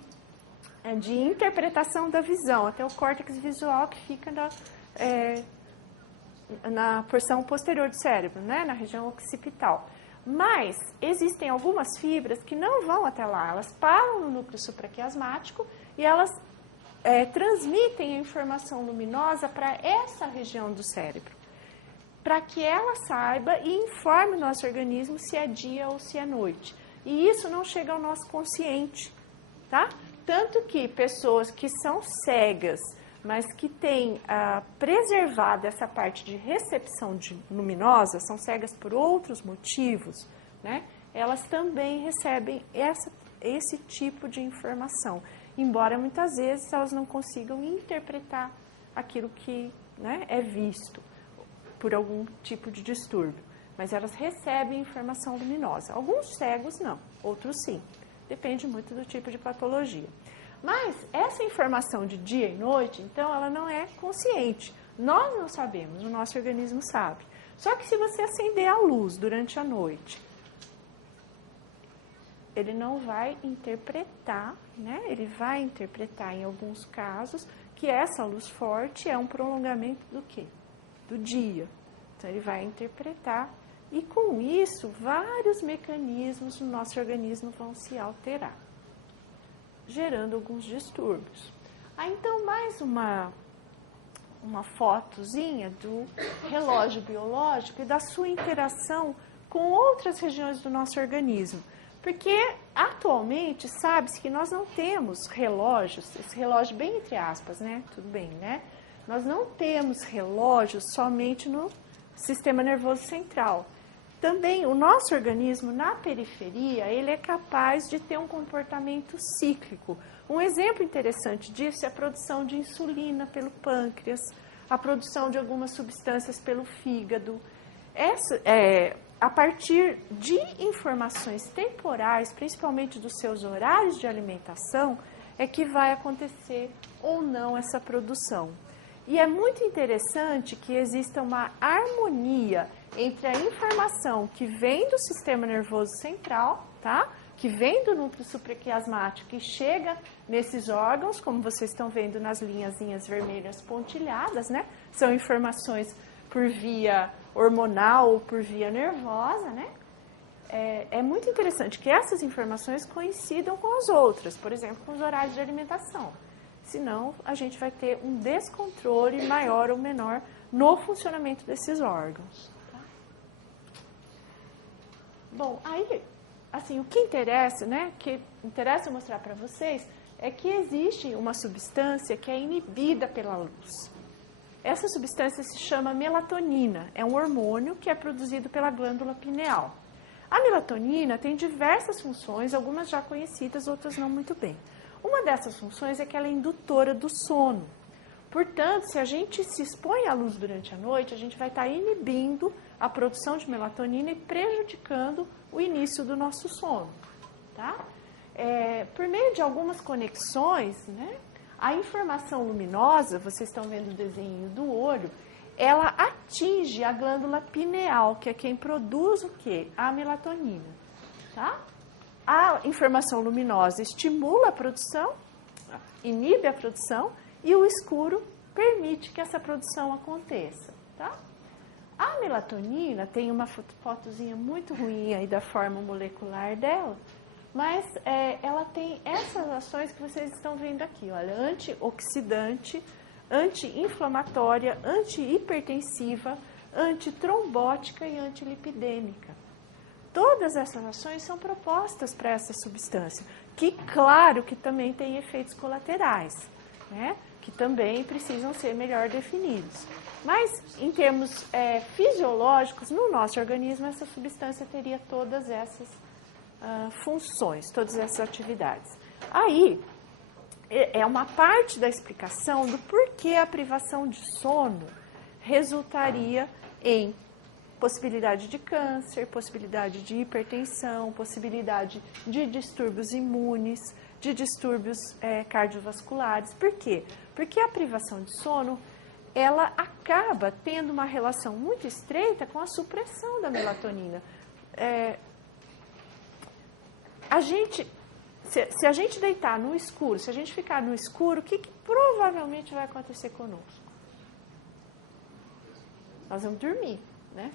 interpretação da visão, até o córtex visual que fica na porção posterior do cérebro, né, na região occipital. Mas existem algumas fibras que não vão até lá, elas param no núcleo supraquiasmático e elas transmitem a informação luminosa para essa região do cérebro, para que ela saiba e informe o nosso organismo se é dia ou se é noite. E isso não chega ao nosso consciente, tá? Tanto que pessoas que são cegas, mas que têm preservado essa parte de recepção luminosa, são cegas por outros motivos, né? Elas também recebem esse tipo de informação, embora muitas vezes elas não consigam interpretar aquilo que, né, é visto por algum tipo de distúrbio, mas elas recebem informação luminosa. Alguns cegos não, outros sim. Depende muito do tipo de patologia. Mas essa informação de dia e noite, então, ela não é consciente. Nós não sabemos, o nosso organismo sabe. Só que se você acender a luz durante a noite, ele não vai interpretar, né? Ele vai interpretar em alguns casos que essa luz forte é um prolongamento do quê? Do dia. Então, ele vai interpretar e, com isso, vários mecanismos no nosso organismo vão se alterar, gerando alguns distúrbios. Então, mais uma fotozinha do relógio biológico e da sua interação com outras regiões do nosso organismo. Porque, atualmente, sabe-se que nós não temos relógios, esse relógio bem entre aspas, né? Tudo bem, né? Nós não temos relógios somente no sistema nervoso central. Também o nosso organismo, na periferia, ele é capaz de ter um comportamento cíclico. Um exemplo interessante disso é a produção de insulina pelo pâncreas, a produção de algumas substâncias pelo fígado. A partir de informações temporais, principalmente dos seus horários de alimentação, é que vai acontecer ou não essa produção. E é muito interessante que exista uma harmonia entre a informação que vem do sistema nervoso central, tá? Que vem do núcleo supraquiasmático e chega nesses órgãos, como vocês estão vendo nas linhazinhas vermelhas pontilhadas, né? São informações por via hormonal ou por via nervosa, né? É muito interessante que essas informações coincidam com as outras, por exemplo, com os horários de alimentação. Senão, a gente vai ter um descontrole maior ou menor no funcionamento desses órgãos. Tá? Bom, aí, assim, o que interessa, né? O que interessa mostrar para vocês é que existe uma substância que é inibida pela luz. Essa substância se chama melatonina. É um hormônio que é produzido pela glândula pineal. A melatonina tem diversas funções, algumas já conhecidas, outras não muito bem. Uma dessas funções é que ela é indutora do sono. Portanto, se a gente se expõe à luz durante a noite, a gente vai estar inibindo a produção de melatonina e prejudicando o início do nosso sono. Tá? Por meio de algumas conexões, né, a informação luminosa, vocês estão vendo o desenho do olho, ela atinge a glândula pineal, que é quem produz o quê? A melatonina. Tá? A informação luminosa estimula a produção, inibe a produção, e o escuro permite que essa produção aconteça. Tá? A melatonina tem uma fotozinha muito ruim aí da forma molecular dela, mas ela tem essas ações que vocês estão vendo aqui, olha, antioxidante, anti-inflamatória, anti-hipertensiva, antitrombótica e antilipidêmica. Todas essas ações são propostas para essa substância, que claro que também tem efeitos colaterais, né, que também precisam ser melhor definidos. Mas, em termos fisiológicos, no nosso organismo, essa substância teria todas essas funções, todas essas atividades. Aí, é uma parte da explicação do porquê a privação de sono resultaria em possibilidade de câncer, possibilidade de hipertensão, possibilidade de distúrbios imunes, de distúrbios cardiovasculares. Por quê? Porque a privação de sono, ela acaba tendo uma relação muito estreita com a supressão da melatonina. Se a gente deitar no escuro, se a gente ficar no escuro, o que provavelmente vai acontecer conosco? Nós vamos dormir, né?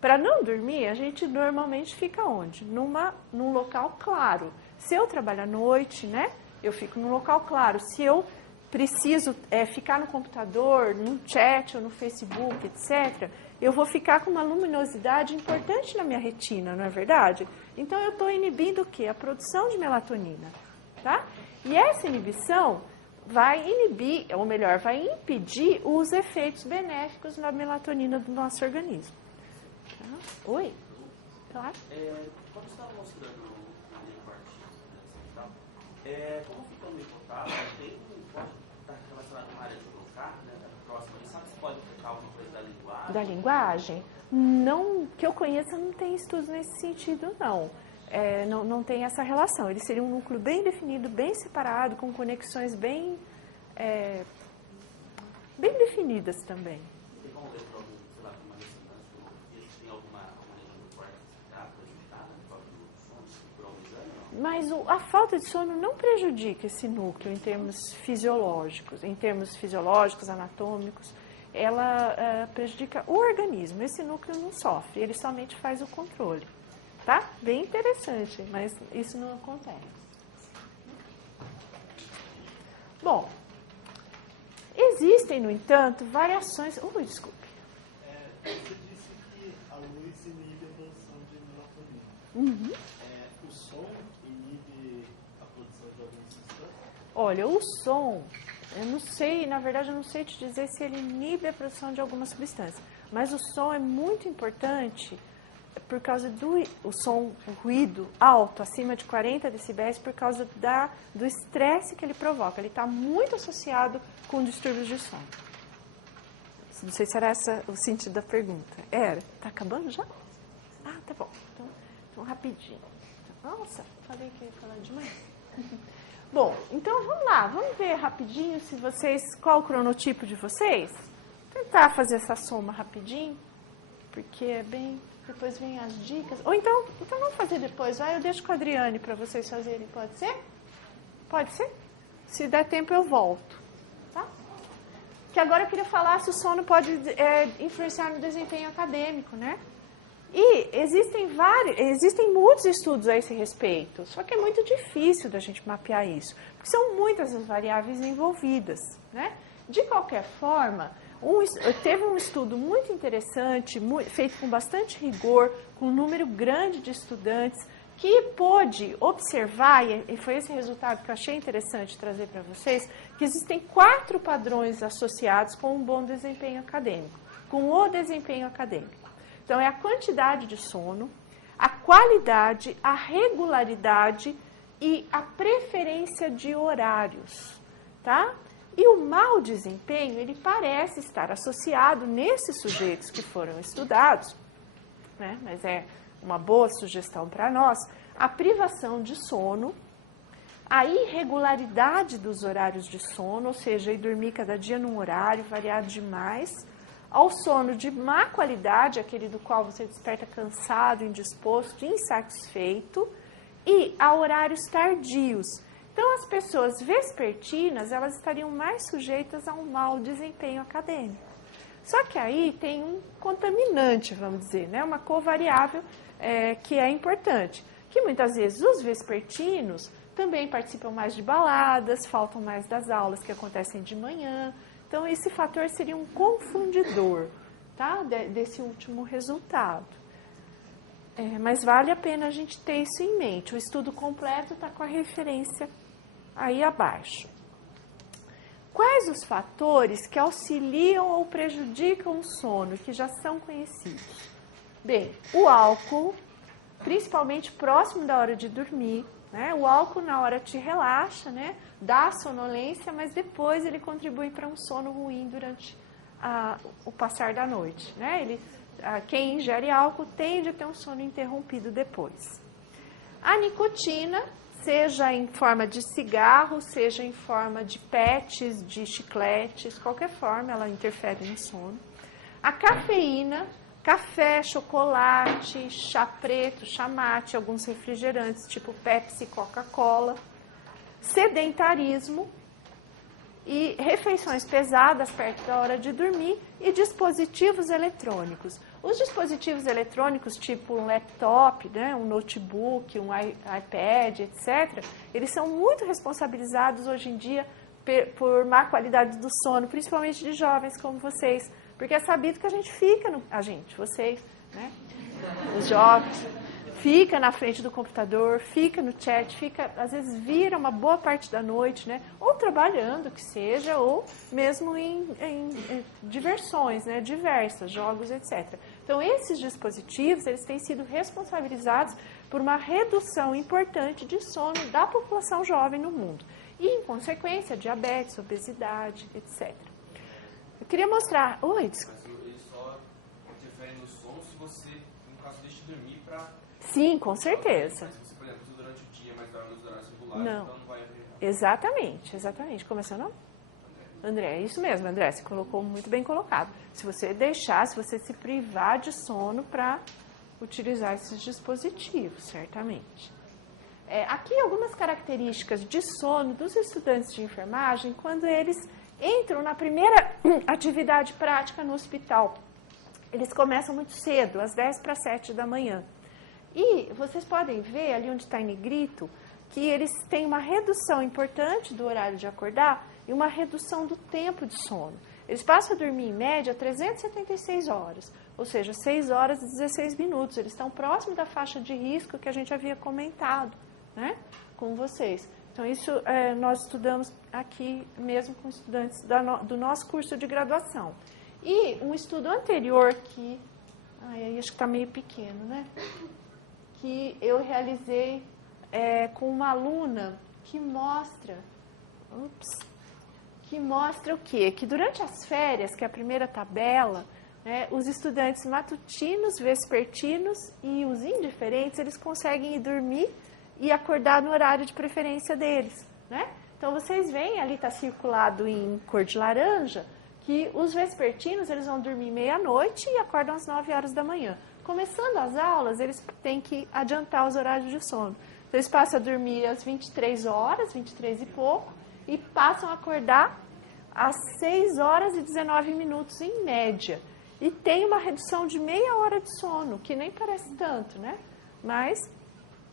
Para não dormir, a gente normalmente fica onde? Num local claro. Se eu trabalho à noite, né? Eu fico num local claro. Se eu preciso ficar no computador, no chat ou no Facebook, etc., eu vou ficar com uma luminosidade importante na minha retina, não é verdade? Então, eu estou inibindo o quê? A produção de melatonina, tá? E essa inibição vai inibir, ou melhor, vai impedir os efeitos benéficos na melatonina do nosso organismo. Tá? Oi? Claro? Quando você estava mostrando na minha parte, como fica o hipotálamo, pode estar relacionado com a área celular, né, próxima, sabe se pode afetar alguma coisa da linguagem? Da linguagem? Não, que eu conheça, não tem estudos nesse sentido, não. Não tem essa relação. Ele seria um núcleo bem definido, bem separado, com conexões bem definidas também. Tem como ver para algum, sei lá, uma ressonância, se tem alguma região do córtex que está prejudicada por causa do sono, por algum exame? Mas a falta de sono não prejudica esse núcleo em termos fisiológicos, anatômicos. Ela prejudica o organismo. Esse núcleo não sofre, ele somente faz o controle. Tá? Bem interessante, mas isso não acontece. Bom, existem, no entanto, variações... desculpe. Você disse que a luz inibe a produção de melatonina. Uhum. O som inibe a produção de algumas substâncias? Olha, o som, eu não sei, na verdade eu não sei te dizer se ele inibe a produção de alguma substância, mas o som é muito importante por causa do ruído alto, acima de 40 decibéis, por causa do estresse que ele provoca. Ele está muito associado com distúrbios de sono. Não sei se era esse o sentido da pergunta. Era. Tá acabando já? Ah, tá bom. Então rapidinho. Nossa, falei que ia falar demais. Bom, então vamos lá. Vamos ver rapidinho se vocês... Qual o cronotipo de vocês? Tentar fazer essa soma rapidinho. Porque é bem... Depois vem as dicas. Ou então vamos fazer depois. Vai, eu deixo com a Adriane para vocês fazerem. Pode ser? Pode ser? Se der tempo eu volto. Tá? Que agora eu queria falar se o sono pode influenciar no desempenho acadêmico, né? E existem muitos estudos a esse respeito, só que é muito difícil da gente mapear isso, porque são muitas as variáveis envolvidas, né? De qualquer forma, teve um estudo muito interessante, feito com bastante rigor, com um número grande de estudantes, que pôde observar, e foi esse resultado que eu achei interessante trazer para vocês, que existem 4 padrões associados com um bom desempenho acadêmico, com o desempenho acadêmico. Então, é a quantidade de sono, a qualidade, a regularidade e a preferência de horários, tá? E o mau desempenho, ele parece estar associado nesses sujeitos que foram estudados, né? Mas é uma boa sugestão para nós, a privação de sono, a irregularidade dos horários de sono, ou seja, ir dormir cada dia num horário variado demais, ao sono de má qualidade, aquele do qual você desperta cansado, indisposto, insatisfeito, e a horários tardios. Então, as pessoas vespertinas, elas estariam mais sujeitas a um mau desempenho acadêmico. Só que aí tem um contaminante, vamos dizer, né? Uma covariável que é importante, que muitas vezes os vespertinos também participam mais de baladas, faltam mais das aulas que acontecem de manhã. Então, esse fator seria um confundidor, tá? Desse último resultado. Mas vale a pena a gente ter isso em mente. O estudo completo está com a referência aí abaixo. Quais os fatores que auxiliam ou prejudicam o sono, que já são conhecidos? Bem, o álcool, principalmente próximo da hora de dormir, né? O álcool na hora te relaxa, né? Dá sonolência, mas depois ele contribui para um sono ruim durante o passar da noite, né? Quem ingere álcool tende a ter um sono interrompido depois. A nicotina, seja em forma de cigarro, seja em forma de pets, de chicletes, qualquer forma ela interfere no sono. A cafeína, café, chocolate, chá preto, chá mate, alguns refrigerantes tipo Pepsi, Coca-Cola. Sedentarismo e refeições pesadas perto da hora de dormir e dispositivos eletrônicos. Os dispositivos eletrônicos, tipo um laptop, né, um notebook, um iPad, etc., eles são muito responsabilizados hoje em dia por má qualidade do sono, principalmente de jovens como vocês, porque é sabido que a gente fica, vocês, né, os jovens, fica na frente do computador, fica no chat, às vezes vira uma boa parte da noite, né? Ou trabalhando, que seja, ou mesmo em diversões, né? Diversas, jogos, etc. Então, esses dispositivos, eles têm sido responsabilizados por uma redução importante de sono da população jovem no mundo. E, em consequência, diabetes, obesidade, etc. Eu queria mostrar... Oi, desculpa. Mas ele só interfere no sono se você, no caso, deixa de dormir para... Sim, com certeza. Mas se você, por exemplo, usa durante o dia, mas dorme nos horários regulares, Não. então não vai haver... Exatamente. Como é seu nome? André, isso mesmo, André, você colocou muito bem colocado. Se você se privar de sono para utilizar esses dispositivos, certamente. Aqui algumas características de sono dos estudantes de enfermagem quando eles entram na primeira atividade prática no hospital. Eles começam muito cedo, às 10:50 da manhã. E vocês podem ver ali onde está em negrito que eles têm uma redução importante do horário de acordar e uma redução do tempo de sono. Eles passam a dormir em média 376 horas, ou seja, 6 horas e 16 minutos. Eles estão próximo da faixa de risco que a gente havia comentado, né, com vocês. Então, isso nós estudamos aqui mesmo com estudantes do nosso curso de graduação. E um estudo anterior que... acho que está meio pequeno, né? Que eu realizei com uma aluna que mostra que mostra o quê? Que durante as férias, que é a primeira tabela, né, os estudantes matutinos, vespertinos e os indiferentes, eles conseguem ir dormir e acordar no horário de preferência deles, né? Então, vocês veem, ali está circulado em cor de laranja, que os vespertinos, eles vão dormir meia-noite e acordam às 9 horas da manhã. Começando as aulas, eles têm que adiantar os horários de sono. Então, eles passam a dormir às 23 horas, 23 e pouco, e passam a acordar às 6 horas e 19 minutos em média. E tem uma redução de meia hora de sono, que nem parece tanto, né? Mas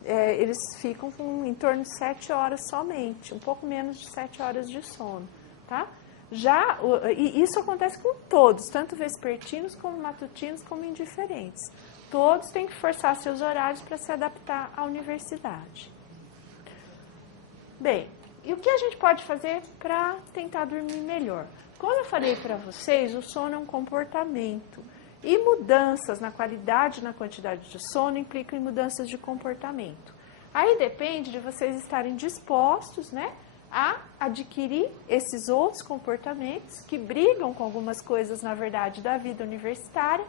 eles ficam com em torno de 7 horas somente, um pouco menos de 7 horas de sono, tá? E isso acontece com todos, tanto vespertinos como matutinos como indiferentes. Todos têm que forçar seus horários para se adaptar à universidade. Bem, e o que a gente pode fazer para tentar dormir melhor? Como eu falei para vocês, o sono é um comportamento. E mudanças na qualidade e na quantidade de sono implicam em mudanças de comportamento. Aí depende de vocês estarem dispostos, né, a adquirir esses outros comportamentos que brigam com algumas coisas, na verdade, da vida universitária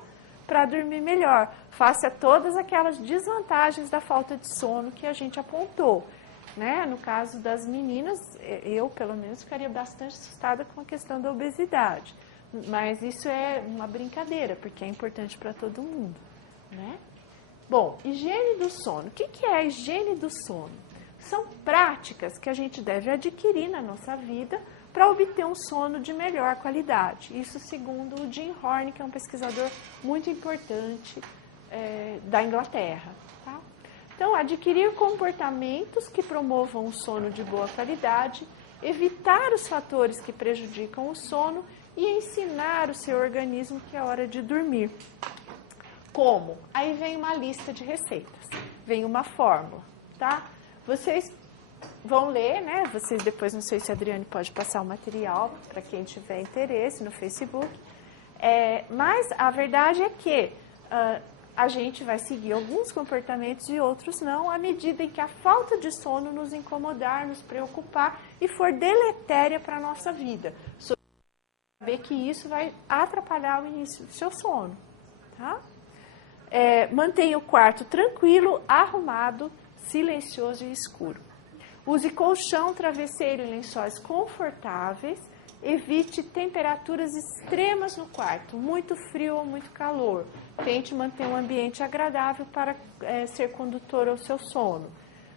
para dormir melhor, face a todas aquelas desvantagens da falta de sono que a gente apontou. Né? No caso das meninas, eu, pelo menos, ficaria bastante assustada com a questão da obesidade. Mas isso é uma brincadeira, porque é importante para todo mundo. Né? Bom, higiene do sono. O que é a higiene do sono? São práticas que a gente deve adquirir na nossa vida para obter um sono de melhor qualidade. Isso segundo o Jim Horn, que é um pesquisador muito importante da Inglaterra. Tá? Então, adquirir comportamentos que promovam o sono de boa qualidade, evitar os fatores que prejudicam o sono e ensinar o seu organismo que é hora de dormir. Como? Aí vem uma lista de receitas, vem uma fórmula, tá? Vocês vão ler, né? Vocês depois, não sei se a Adriane pode passar o material para quem tiver interesse no Facebook. Mas a verdade é que a gente vai seguir alguns comportamentos e outros não, à medida em que a falta de sono nos incomodar, nos preocupar e for deletéria para a nossa vida. Saber que isso vai atrapalhar o início do seu sono. Tá? Mantenha o quarto tranquilo, arrumado, silencioso e escuro. Use colchão, travesseiro e lençóis confortáveis. Evite temperaturas extremas no quarto, muito frio ou muito calor. Tente manter um ambiente agradável para ser condutor ao seu sono.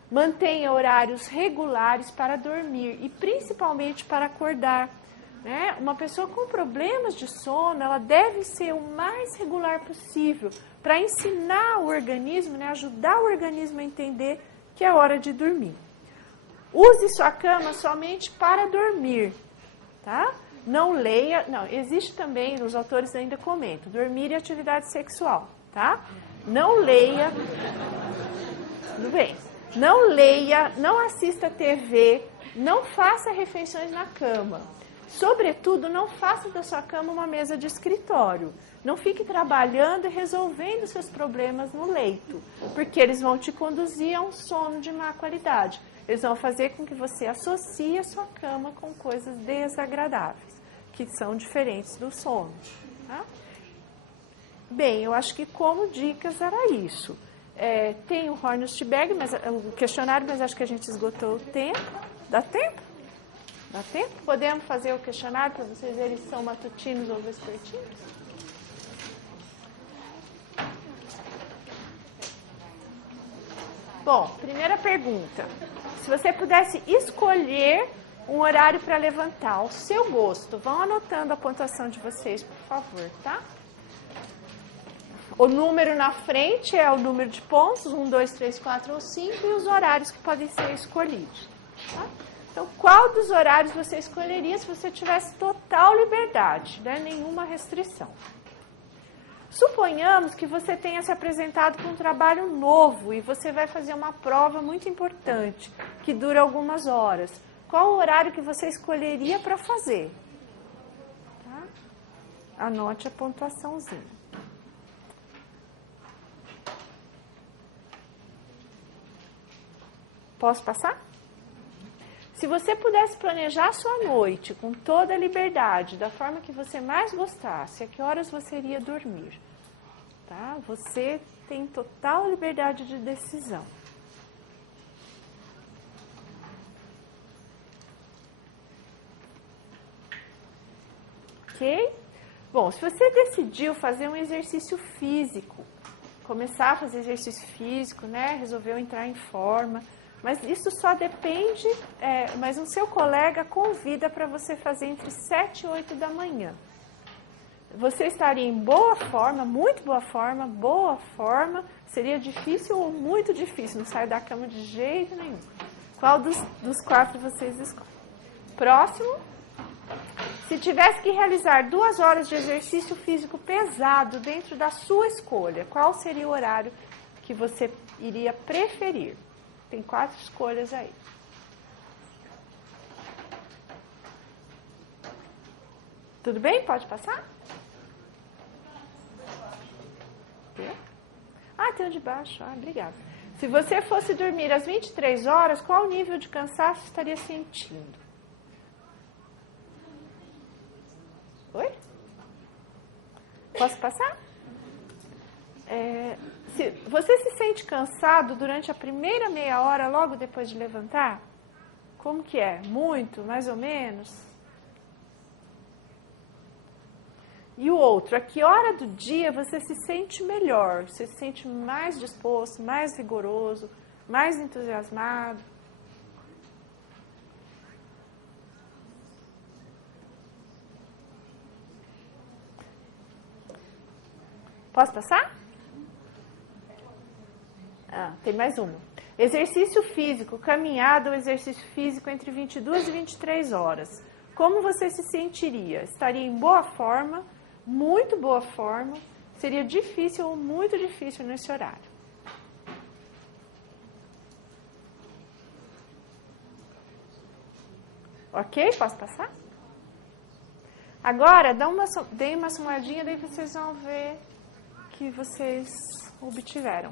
Mantenha horários regulares para dormir e principalmente para acordar. Né? Uma pessoa com problemas de sono, ela deve ser o mais regular possível para ensinar o organismo, né? Ajudar o organismo a entender que é hora de dormir. Use sua cama somente para dormir. Tá? Não leia, não, existe também, os autores ainda comentam, dormir e atividade sexual, tá? Não leia, tudo bem, não leia, não assista TV, não faça refeições na cama. Sobretudo, não faça da sua cama uma mesa de escritório. Não fique trabalhando e resolvendo seus problemas no leito, porque eles vão te conduzir a um sono de má qualidade. Eles vão fazer com que você associe a sua cama com coisas desagradáveis, que são diferentes do sono. Tá? Bem, eu acho que como dicas era isso. Tem o Horn-Stibeg, o questionário, mas acho que a gente esgotou o tempo. Dá tempo? Dá tempo? Podemos fazer o questionário para vocês verem se são matutinos ou vespertinos? Bom, primeira pergunta. Se você pudesse escolher um horário para levantar, ao seu gosto, vão anotando a pontuação de vocês, por favor, tá? O número na frente é o número de pontos, 1, 2, 3, 4 ou 5, e os horários que podem ser escolhidos. Tá? Então, qual dos horários você escolheria se você tivesse total liberdade, né? Nenhuma restrição? Suponhamos que você tenha se apresentado com um trabalho novo e você vai fazer uma prova muito importante, que dura algumas horas. Qual o horário que você escolheria para fazer? Tá? Anote a pontuaçãozinha. Posso passar? Se você pudesse planejar a sua noite com toda a liberdade, da forma que você mais gostasse, a que horas você iria dormir? Tá? Você tem total liberdade de decisão. Ok? Bom, se você decidiu fazer um exercício físico, começar a fazer exercício físico, né? Resolveu entrar em forma, mas isso só depende, mas o seu colega convida para você fazer entre 7 e 8 da manhã. Você estaria em boa forma, muito boa forma, seria difícil ou muito difícil, não sai da cama de jeito nenhum. Qual dos 4 vocês escolhem? Próximo. Se tivesse que realizar 2 horas de exercício físico pesado dentro da sua escolha, qual seria o horário que você iria preferir? Tem 4 escolhas aí. Tudo bem? Pode passar? Tem o de baixo. Obrigada. Se você fosse dormir às 23 horas, qual nível de cansaço estaria sentindo? Oi? Posso passar? Se você se sente cansado durante a primeira meia hora, logo depois de levantar? Como que é? Muito? Mais ou menos? E o outro, a que hora do dia você se sente melhor? Você se sente mais disposto, mais vigoroso, mais entusiasmado? Posso passar? Tem mais uma. Exercício físico, caminhada ou exercício físico entre 22 e 23 horas. Como você se sentiria? Estaria em boa forma, muito boa forma? Seria difícil ou muito difícil nesse horário? Ok? Posso passar? Agora, deem uma sumadinha, daí vocês vão ver que vocês obtiveram.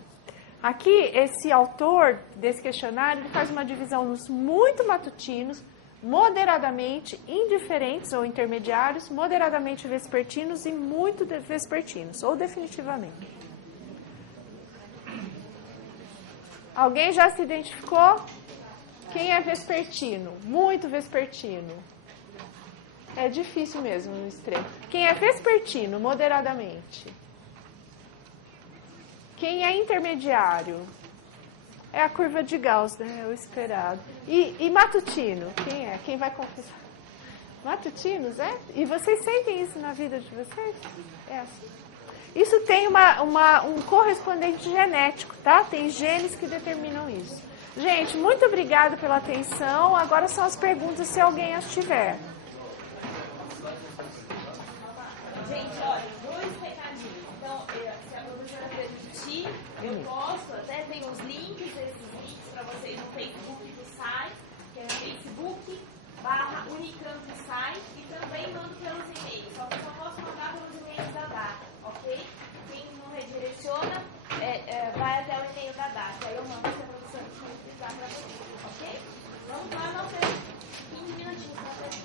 Aqui, esse autor desse questionário, ele faz uma divisão nos muito matutinos, moderadamente indiferentes ou intermediários, moderadamente vespertinos e muito vespertinos, ou definitivamente. Alguém já se identificou? Quem é vespertino? Muito vespertino. É difícil mesmo no extremo. Quem é vespertino, moderadamente? Quem é intermediário? É a curva de Gauss, né? É o esperado. E matutino? Quem é? Quem vai confessar? Matutinos, é? E vocês sentem isso na vida de vocês? É assim. Isso tem um correspondente genético, tá? Tem genes que determinam isso. Gente, muito obrigada pela atenção. Agora são as perguntas, se alguém as tiver. Gente, olha, 2 recadinhos. Então, se a professora permitir, eu posto, até tem os links, esses links para vocês no Facebook do site, que é facebook.com/unicamp-site, e também mando pelos e-mails. Só que eu só posso mandar pelos e-mails da data, ok? Quem não redireciona, vai até o e-mail da data. Aí eu mando se a professora disponibilizar para vocês, ok? Vamos lá, não tem 15 minutinhos para fazer.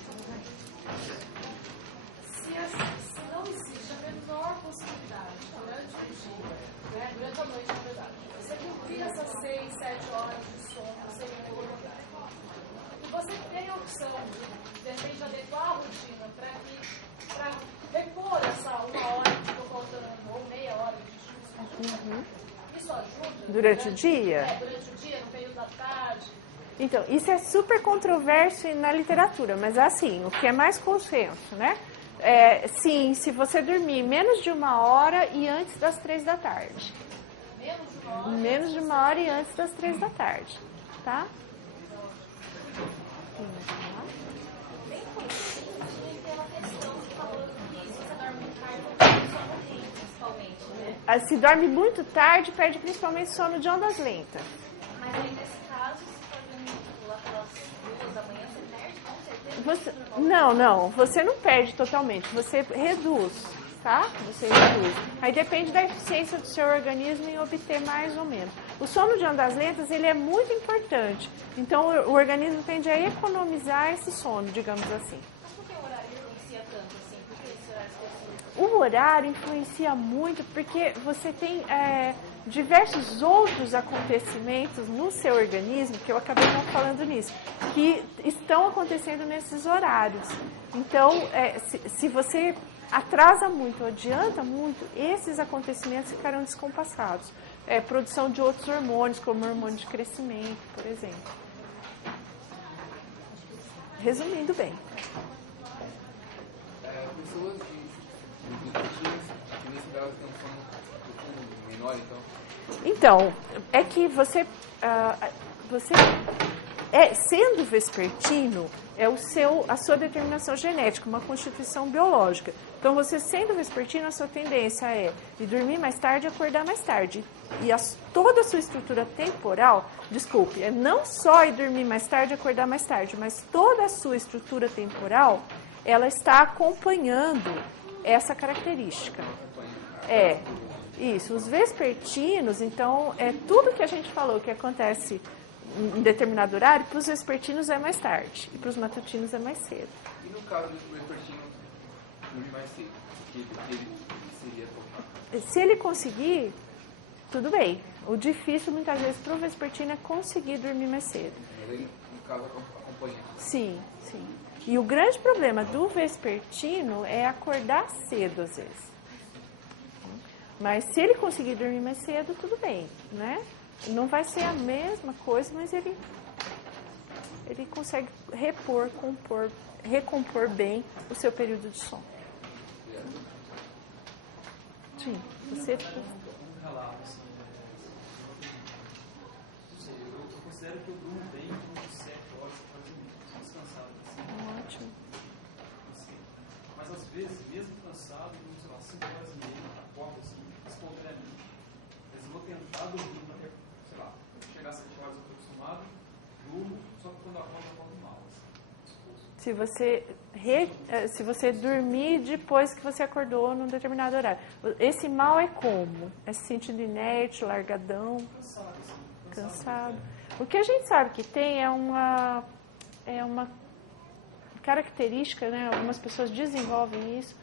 Se não existe a menor possibilidade durante o dia, né, durante a noite, na verdade, você cumprir essas 6, 7 horas de sono, sem incomodar, e você tem a opção de repente, adequar a rotina para repor essa 1 hora que ficou faltando, ou meia hora de estudo, isso ajuda? Durante o dia? Durante o dia, no período da tarde. Então, isso é super controverso na literatura, mas assim, o que é mais consenso, né? Sim, se você dormir menos de 1 hora e antes das 3 da tarde. Menos de 1 hora e antes das 3 da tarde, tá? Se dorme muito tarde, perde principalmente sono de ondas lentas. Mas aí, nesse caso, se for dormir lá pelas 2 da manhã, você perde, com certeza? Não, você não perde totalmente, você reduz. tá? Você reduz. Aí depende da eficiência do seu organismo em obter mais ou menos. O sono de ondas lentas, ele é muito importante. Então, o organismo tende a economizar esse sono, digamos assim. Mas por que o horário influencia tanto assim? Por que esse horário específico? O horário influencia muito porque você tem diversos outros acontecimentos no seu organismo, que eu acabei não falando nisso, que estão acontecendo nesses horários. Então, se você atrasa muito, adianta muito, esses acontecimentos ficarão descompassados. Produção de outros hormônios, como o hormônio de crescimento, por exemplo. Resumindo bem. Pessoas de nesse grau tem um sono profundo menor, Então, é que você sendo vespertino, a sua determinação genética, uma constituição biológica. Então, você sendo vespertino, a sua tendência é de dormir mais tarde e acordar mais tarde. E toda a sua estrutura temporal, é não só ir dormir mais tarde e acordar mais tarde, mas toda a sua estrutura temporal, ela está acompanhando essa característica. Isso. Os vespertinos, então, tudo que a gente falou que acontece em determinado horário, para os vespertinos é mais tarde e para os matutinos é mais cedo. E no caso do vespertino dormir mais cedo, que ele seria tocado? Se ele conseguir, tudo bem. O difícil, muitas vezes, para o vespertino é conseguir dormir mais cedo. Mas ele, no caso, acompanha. Sim. E o grande problema do vespertino é acordar cedo, às vezes. Mas se ele conseguir dormir mais cedo, tudo bem, né? Não vai ser a mesma coisa, mas ele consegue recompor bem o seu período de sono. Sim, você... Eu considero que eu durmo bem por 7 horas, quase descansado. Ótimo. Mas às vezes, mesmo cansado, eu durmo, sei lá, 5 horas e meia, acordo assim, espontaneamente. Mas eu vou tentar dormir, sei lá, chegar às 7 horas eu estou acostumado, durmo, só que quando eu acordo mal. Assim, se você dormir depois que você acordou num determinado horário. Esse mal é como? É se sentindo inerte, largadão? Cansado. O que a gente sabe que tem é uma característica, né? Algumas pessoas desenvolvem isso,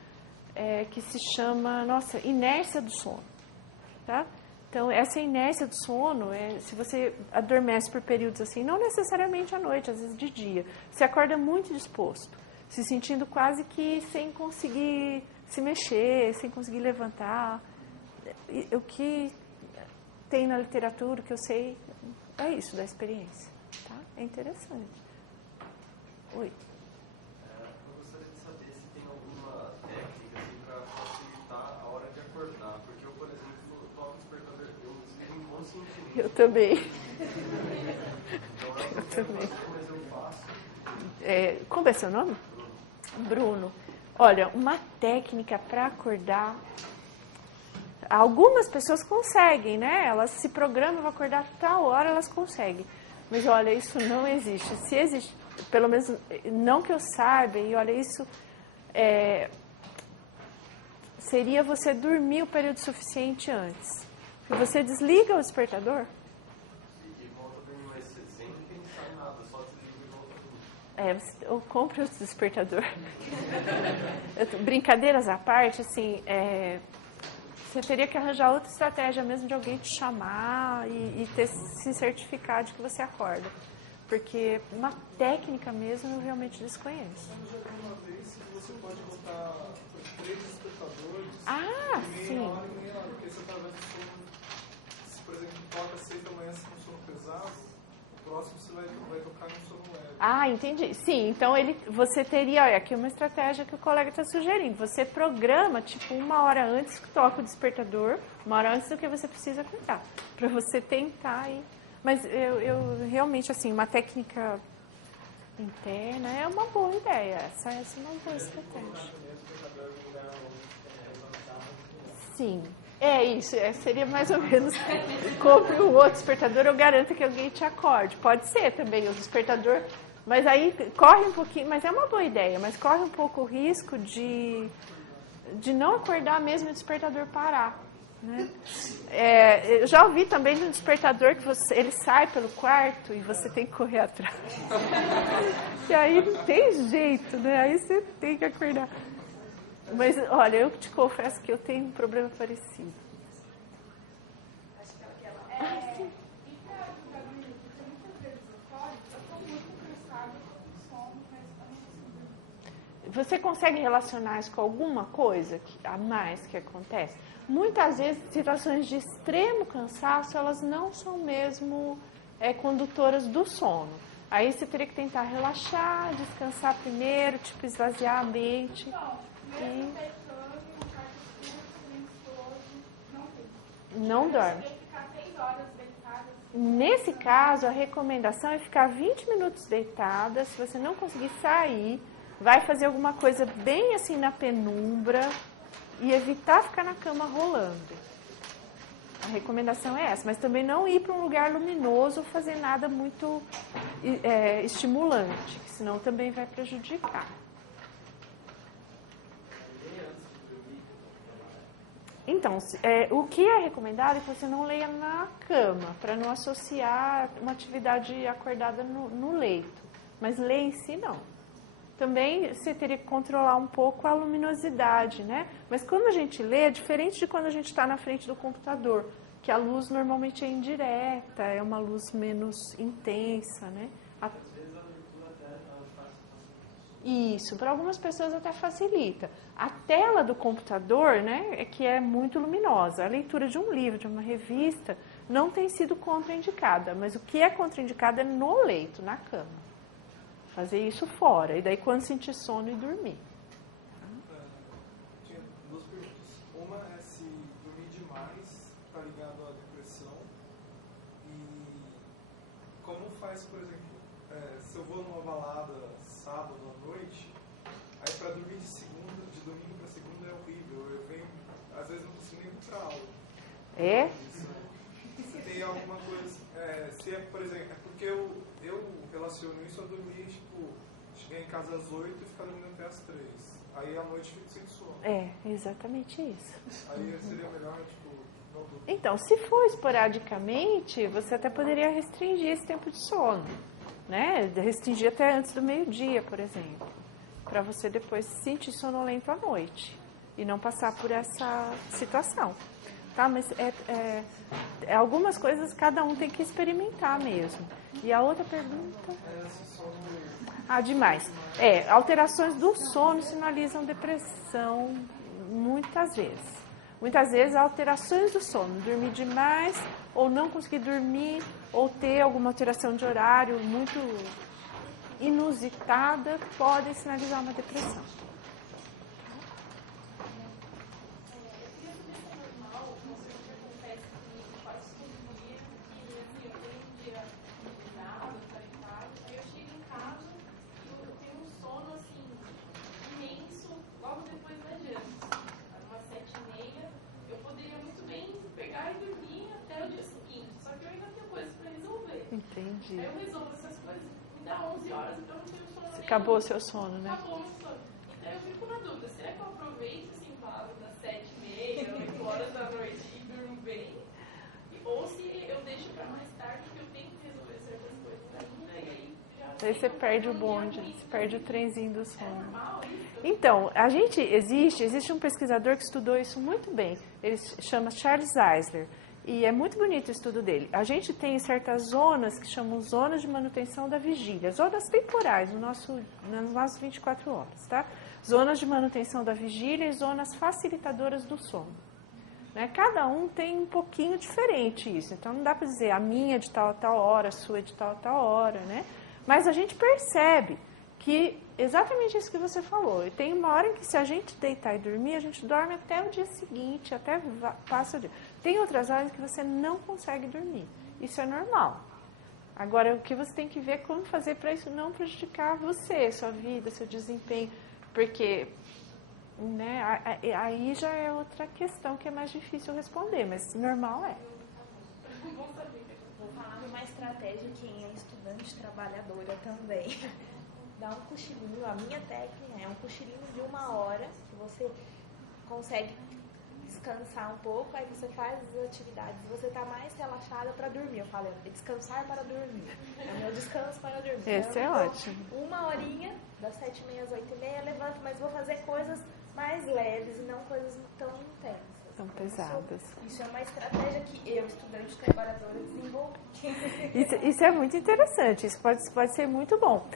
que se chama, inércia do sono. Tá? Então, essa inércia do sono, se você adormece por períodos assim, não necessariamente à noite, às vezes de dia, você acorda muito disposto, se sentindo quase que sem conseguir se mexer, sem conseguir levantar. O que tem na literatura, que eu sei, é isso, da experiência. Tá? É interessante. Oi. Eu gostaria de saber se tem alguma técnica assim, para facilitar a hora de acordar. Porque eu, por exemplo, toco o despertador, eu desligo inconscientemente. Eu também. Então é uma coisa, mas eu faço. Como é seu nome? Bruno. Olha, uma técnica para acordar... Algumas pessoas conseguem, né? Elas se programam para acordar a tal hora, elas conseguem. Mas, olha, isso não existe. Se existe, pelo menos não que eu saiba, e olha, isso seria você dormir o período suficiente antes. E você desliga o despertador. E volta a dormir mais cedo, sem pensar em nada, só desliga e volta a dormir. Ou compre outro despertador. Brincadeiras à parte, assim... Você teria que arranjar outra estratégia mesmo de alguém te chamar e se certificar de que você acorda. Porque uma técnica mesmo eu realmente desconheço. Eu já vi uma vez que você pode botar 3 despertadores. Sim. Meia hora e meia hora. Porque você está vendo sono. Se, por exemplo, toca às 6 da manhã com sono pesado, o próximo você vai tocar no sono leve. Entendi. Sim, então você teria, olha, aqui uma estratégia que o colega está sugerindo. Você programa, tipo, 1 hora antes que toca o despertador, 1 hora antes do que você precisa acordar, para você tentar ir. Mas eu realmente, assim, uma técnica interna é uma boa ideia. Essa é uma boa estratégia. Sim. Isso, seria mais ou menos, compre um outro despertador, eu garanto que alguém te acorde. Pode ser também o despertador, mas aí corre um pouquinho, mas é uma boa ideia, mas corre um pouco o risco de de não acordar mesmo e o despertador parar. Né? Eu já ouvi também de um despertador que ele sai pelo quarto e você tem que correr atrás. E aí não tem jeito, né? Aí você tem que acordar. Mas, olha, eu te confesso que eu tenho um problema parecido. Acho que ela. Sim. E para dormir, porque muitas vezes eu estou muito cansada com sono, mas eu não consigo dormir. Você consegue relacionar isso com alguma coisa a mais que acontece? Muitas vezes, situações de extremo cansaço, elas não são mesmo condutoras do sono. Aí você teria que tentar relaxar, descansar primeiro, tipo, esvaziar a mente. Mesmo deitando, um quarto escuro, silencioso, não dorme. Ficar 6 horas deitada. Nesse caso, a recomendação é ficar 20 minutos deitada. Se você não conseguir sair, vai fazer alguma coisa bem assim na penumbra e evitar ficar na cama rolando. A recomendação é essa, mas também não ir para um lugar luminoso ou fazer nada muito estimulante, senão também vai prejudicar. Então, o que é recomendado é que você não leia na cama, para não associar uma atividade acordada no leito. Mas ler em si, não. Também você teria que controlar um pouco a luminosidade, né? Mas quando a gente lê, é diferente de quando a gente está na frente do computador, que a luz normalmente é indireta, é uma luz menos intensa, né? Isso, para algumas pessoas até facilita. A tela do computador, né, é que é muito luminosa. A leitura de um livro, de uma revista, não tem sido contraindicada, mas o que é contraindicado é no leito, na cama. Fazer isso fora, e daí quando sentir sono e dormir. Tinha 2 perguntas. Uma é se dormir demais está ligado à depressão. E como faz, por exemplo, se eu vou numa balada sábado à noite, aí para dormir de domingo para segunda é horrível. Eu venho, às vezes não consigo nem ir para aula. É? Se tem alguma coisa, se é, por exemplo, é porque eu relaciono isso a dormir, tipo, chegar em casa às 8 e ficar dormindo até às 3. Aí à noite fico sem sono. É, exatamente isso. Aí seria melhor, tipo, não dormir. Então, se for esporadicamente, você até poderia restringir esse tempo de sono, né? Restringir até antes do meio-dia, por exemplo, para você depois se sentir sonolento à noite e não passar por essa situação. Tá? Mas algumas coisas cada um tem que experimentar mesmo. E a outra pergunta? Demais. Alterações do sono sinalizam depressão muitas vezes. Muitas vezes alterações do sono, dormir demais ou não conseguir dormir ou ter alguma alteração de horário muito inusitada podem sinalizar uma depressão. Entendi. Aí eu resolvo essas coisas, me dá 11 horas, então eu não tenho sono. Acabou o seu sono, né? Acabou o meu sono. Então eu fico na dúvida, será que eu aproveito assim, das 7h30, 8 horas da noite e durmo bem? Ou se eu deixo para mais tarde, porque eu tenho que resolver certas coisas ainda, e aí já... Aí você perde o bonde, você perde o trenzinho do sono. É normal isso? Então, existe um pesquisador que estudou isso muito bem. Ele se chama Charles Eisler. E é muito bonito o estudo dele. A gente tem certas zonas que chamam zonas de manutenção da vigília, zonas temporais nas nossas 24 horas, tá? Zonas de manutenção da vigília e zonas facilitadoras do sono. Né? Cada um tem um pouquinho diferente isso, então não dá para dizer a minha é de tal a tal hora, a sua é de tal a tal hora, né? Mas a gente percebe que exatamente isso que você falou. E tem uma hora em que se a gente deitar e dormir, a gente dorme até o dia seguinte, até passa o dia. Tem outras horas que você não consegue dormir. Isso é normal. Agora, o que você tem que ver é como fazer para isso não prejudicar você, sua vida, seu desempenho. Porque, né, aí já é outra questão que é mais difícil responder, mas normal é. Vou falar uma estratégia quem é estudante trabalhadora também. Dá um cochilinho, a minha técnica é um cochilinho de 1 hora, que você consegue descansar um pouco, aí você faz as atividades, você está mais relaxada para dormir. Eu falo, é descansar para dormir. É o meu descanso para dormir. Esse é ótimo. Uma horinha, das 7h30 às 8h30, levanto, mas vou fazer coisas mais leves e não coisas tão intensas. Tão pesadas. Isso é uma estratégia que eu, estudante trabalhadora, desenvolvi. Isso é muito interessante, isso pode ser muito bom.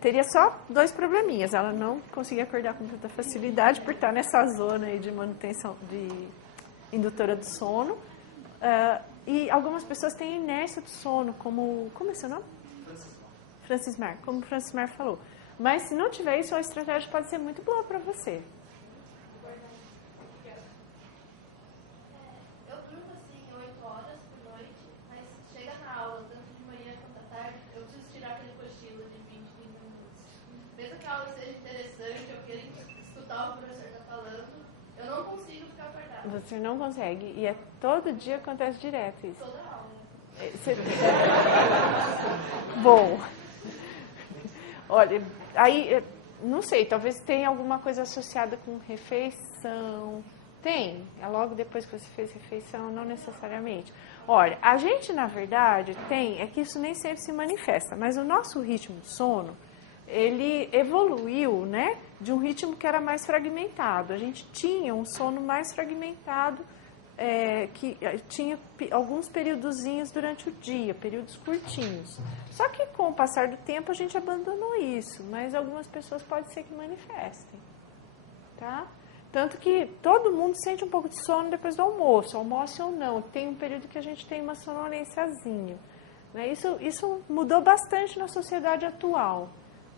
Teria só 2 probleminhas. Ela não conseguia acordar com tanta facilidade por estar nessa zona aí de manutenção de indutora do sono. E algumas pessoas têm inércia do sono, como é seu nome? Francis Mar, como o Francis Mar falou. Mas se não tiver isso, a estratégia pode ser muito boa para você. Eu durmo assim 8 horas por noite, mas chega na aula, tanto de manhã quanto à tarde, eu preciso tirar aquele cochilo de 20 minutos. Mesmo que a aula seja interessante, eu quero escutar o que o professor está falando, eu não consigo ficar acordada. Você não consegue. E todo dia acontece direto isso. Toda aula. Bom, olha, aí, não sei, talvez tenha alguma coisa associada com refeição. Tem, é logo depois que você fez refeição, não necessariamente. Olha, a gente, na verdade, é que isso nem sempre se manifesta, mas o nosso ritmo de sono, ele evoluiu, né, de um ritmo que era mais fragmentado. A gente tinha um sono mais fragmentado, que tinha alguns períodozinhos durante o dia, períodos curtinhos. Só que com o passar do tempo a gente abandonou isso, mas algumas pessoas pode ser que manifestem, tá? Tanto que todo mundo sente um pouco de sono depois do almoço, almoço ou não. Tem um período que a gente tem uma sonolênciazinha, né? Isso mudou bastante na sociedade atual,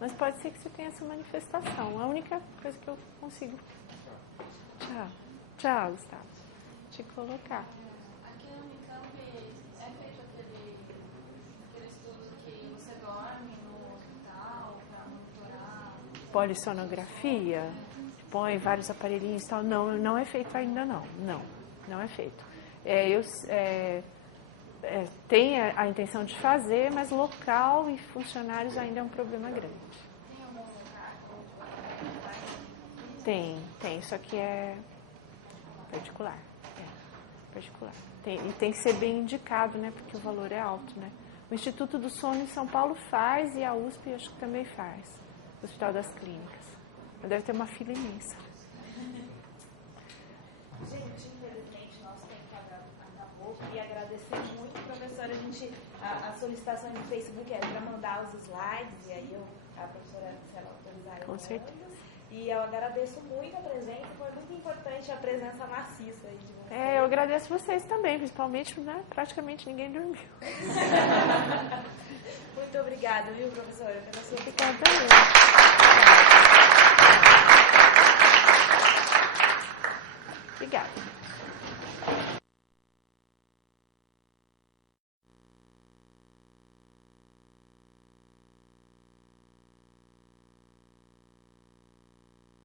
mas pode ser que você tenha essa manifestação. A única coisa que eu consigo... Tchau, Gustavo. Te colocar. Aqui no Unicamp é feito aquele estudo que você dorme no hospital para monitorar. Polissonografia, põe vários aparelhinhos e tal. Não é feito ainda não. Não é feito. Tem a intenção de fazer, mas local e funcionários ainda é um problema grande. Tem algum lugar? Tem. Isso aqui é particular. E tem que ser bem indicado, né? Porque o valor é alto, né? O Instituto do Sono em São Paulo faz e a USP acho que também faz. O Hospital das Clínicas. Deve ter uma fila imensa. Gente, infelizmente, nosso tempo acabou. E agradecer muito, professora. A solicitação do Facebook é para mandar os slides, e aí a professora, se ela autorizar, Com certeza. E eu agradeço muito a presença, foi muito importante a presença maciça aí de vocês. Eu agradeço vocês também, principalmente, né? Praticamente ninguém dormiu. Muito obrigada, viu, professora, pela sua... Obrigada. Obrigada.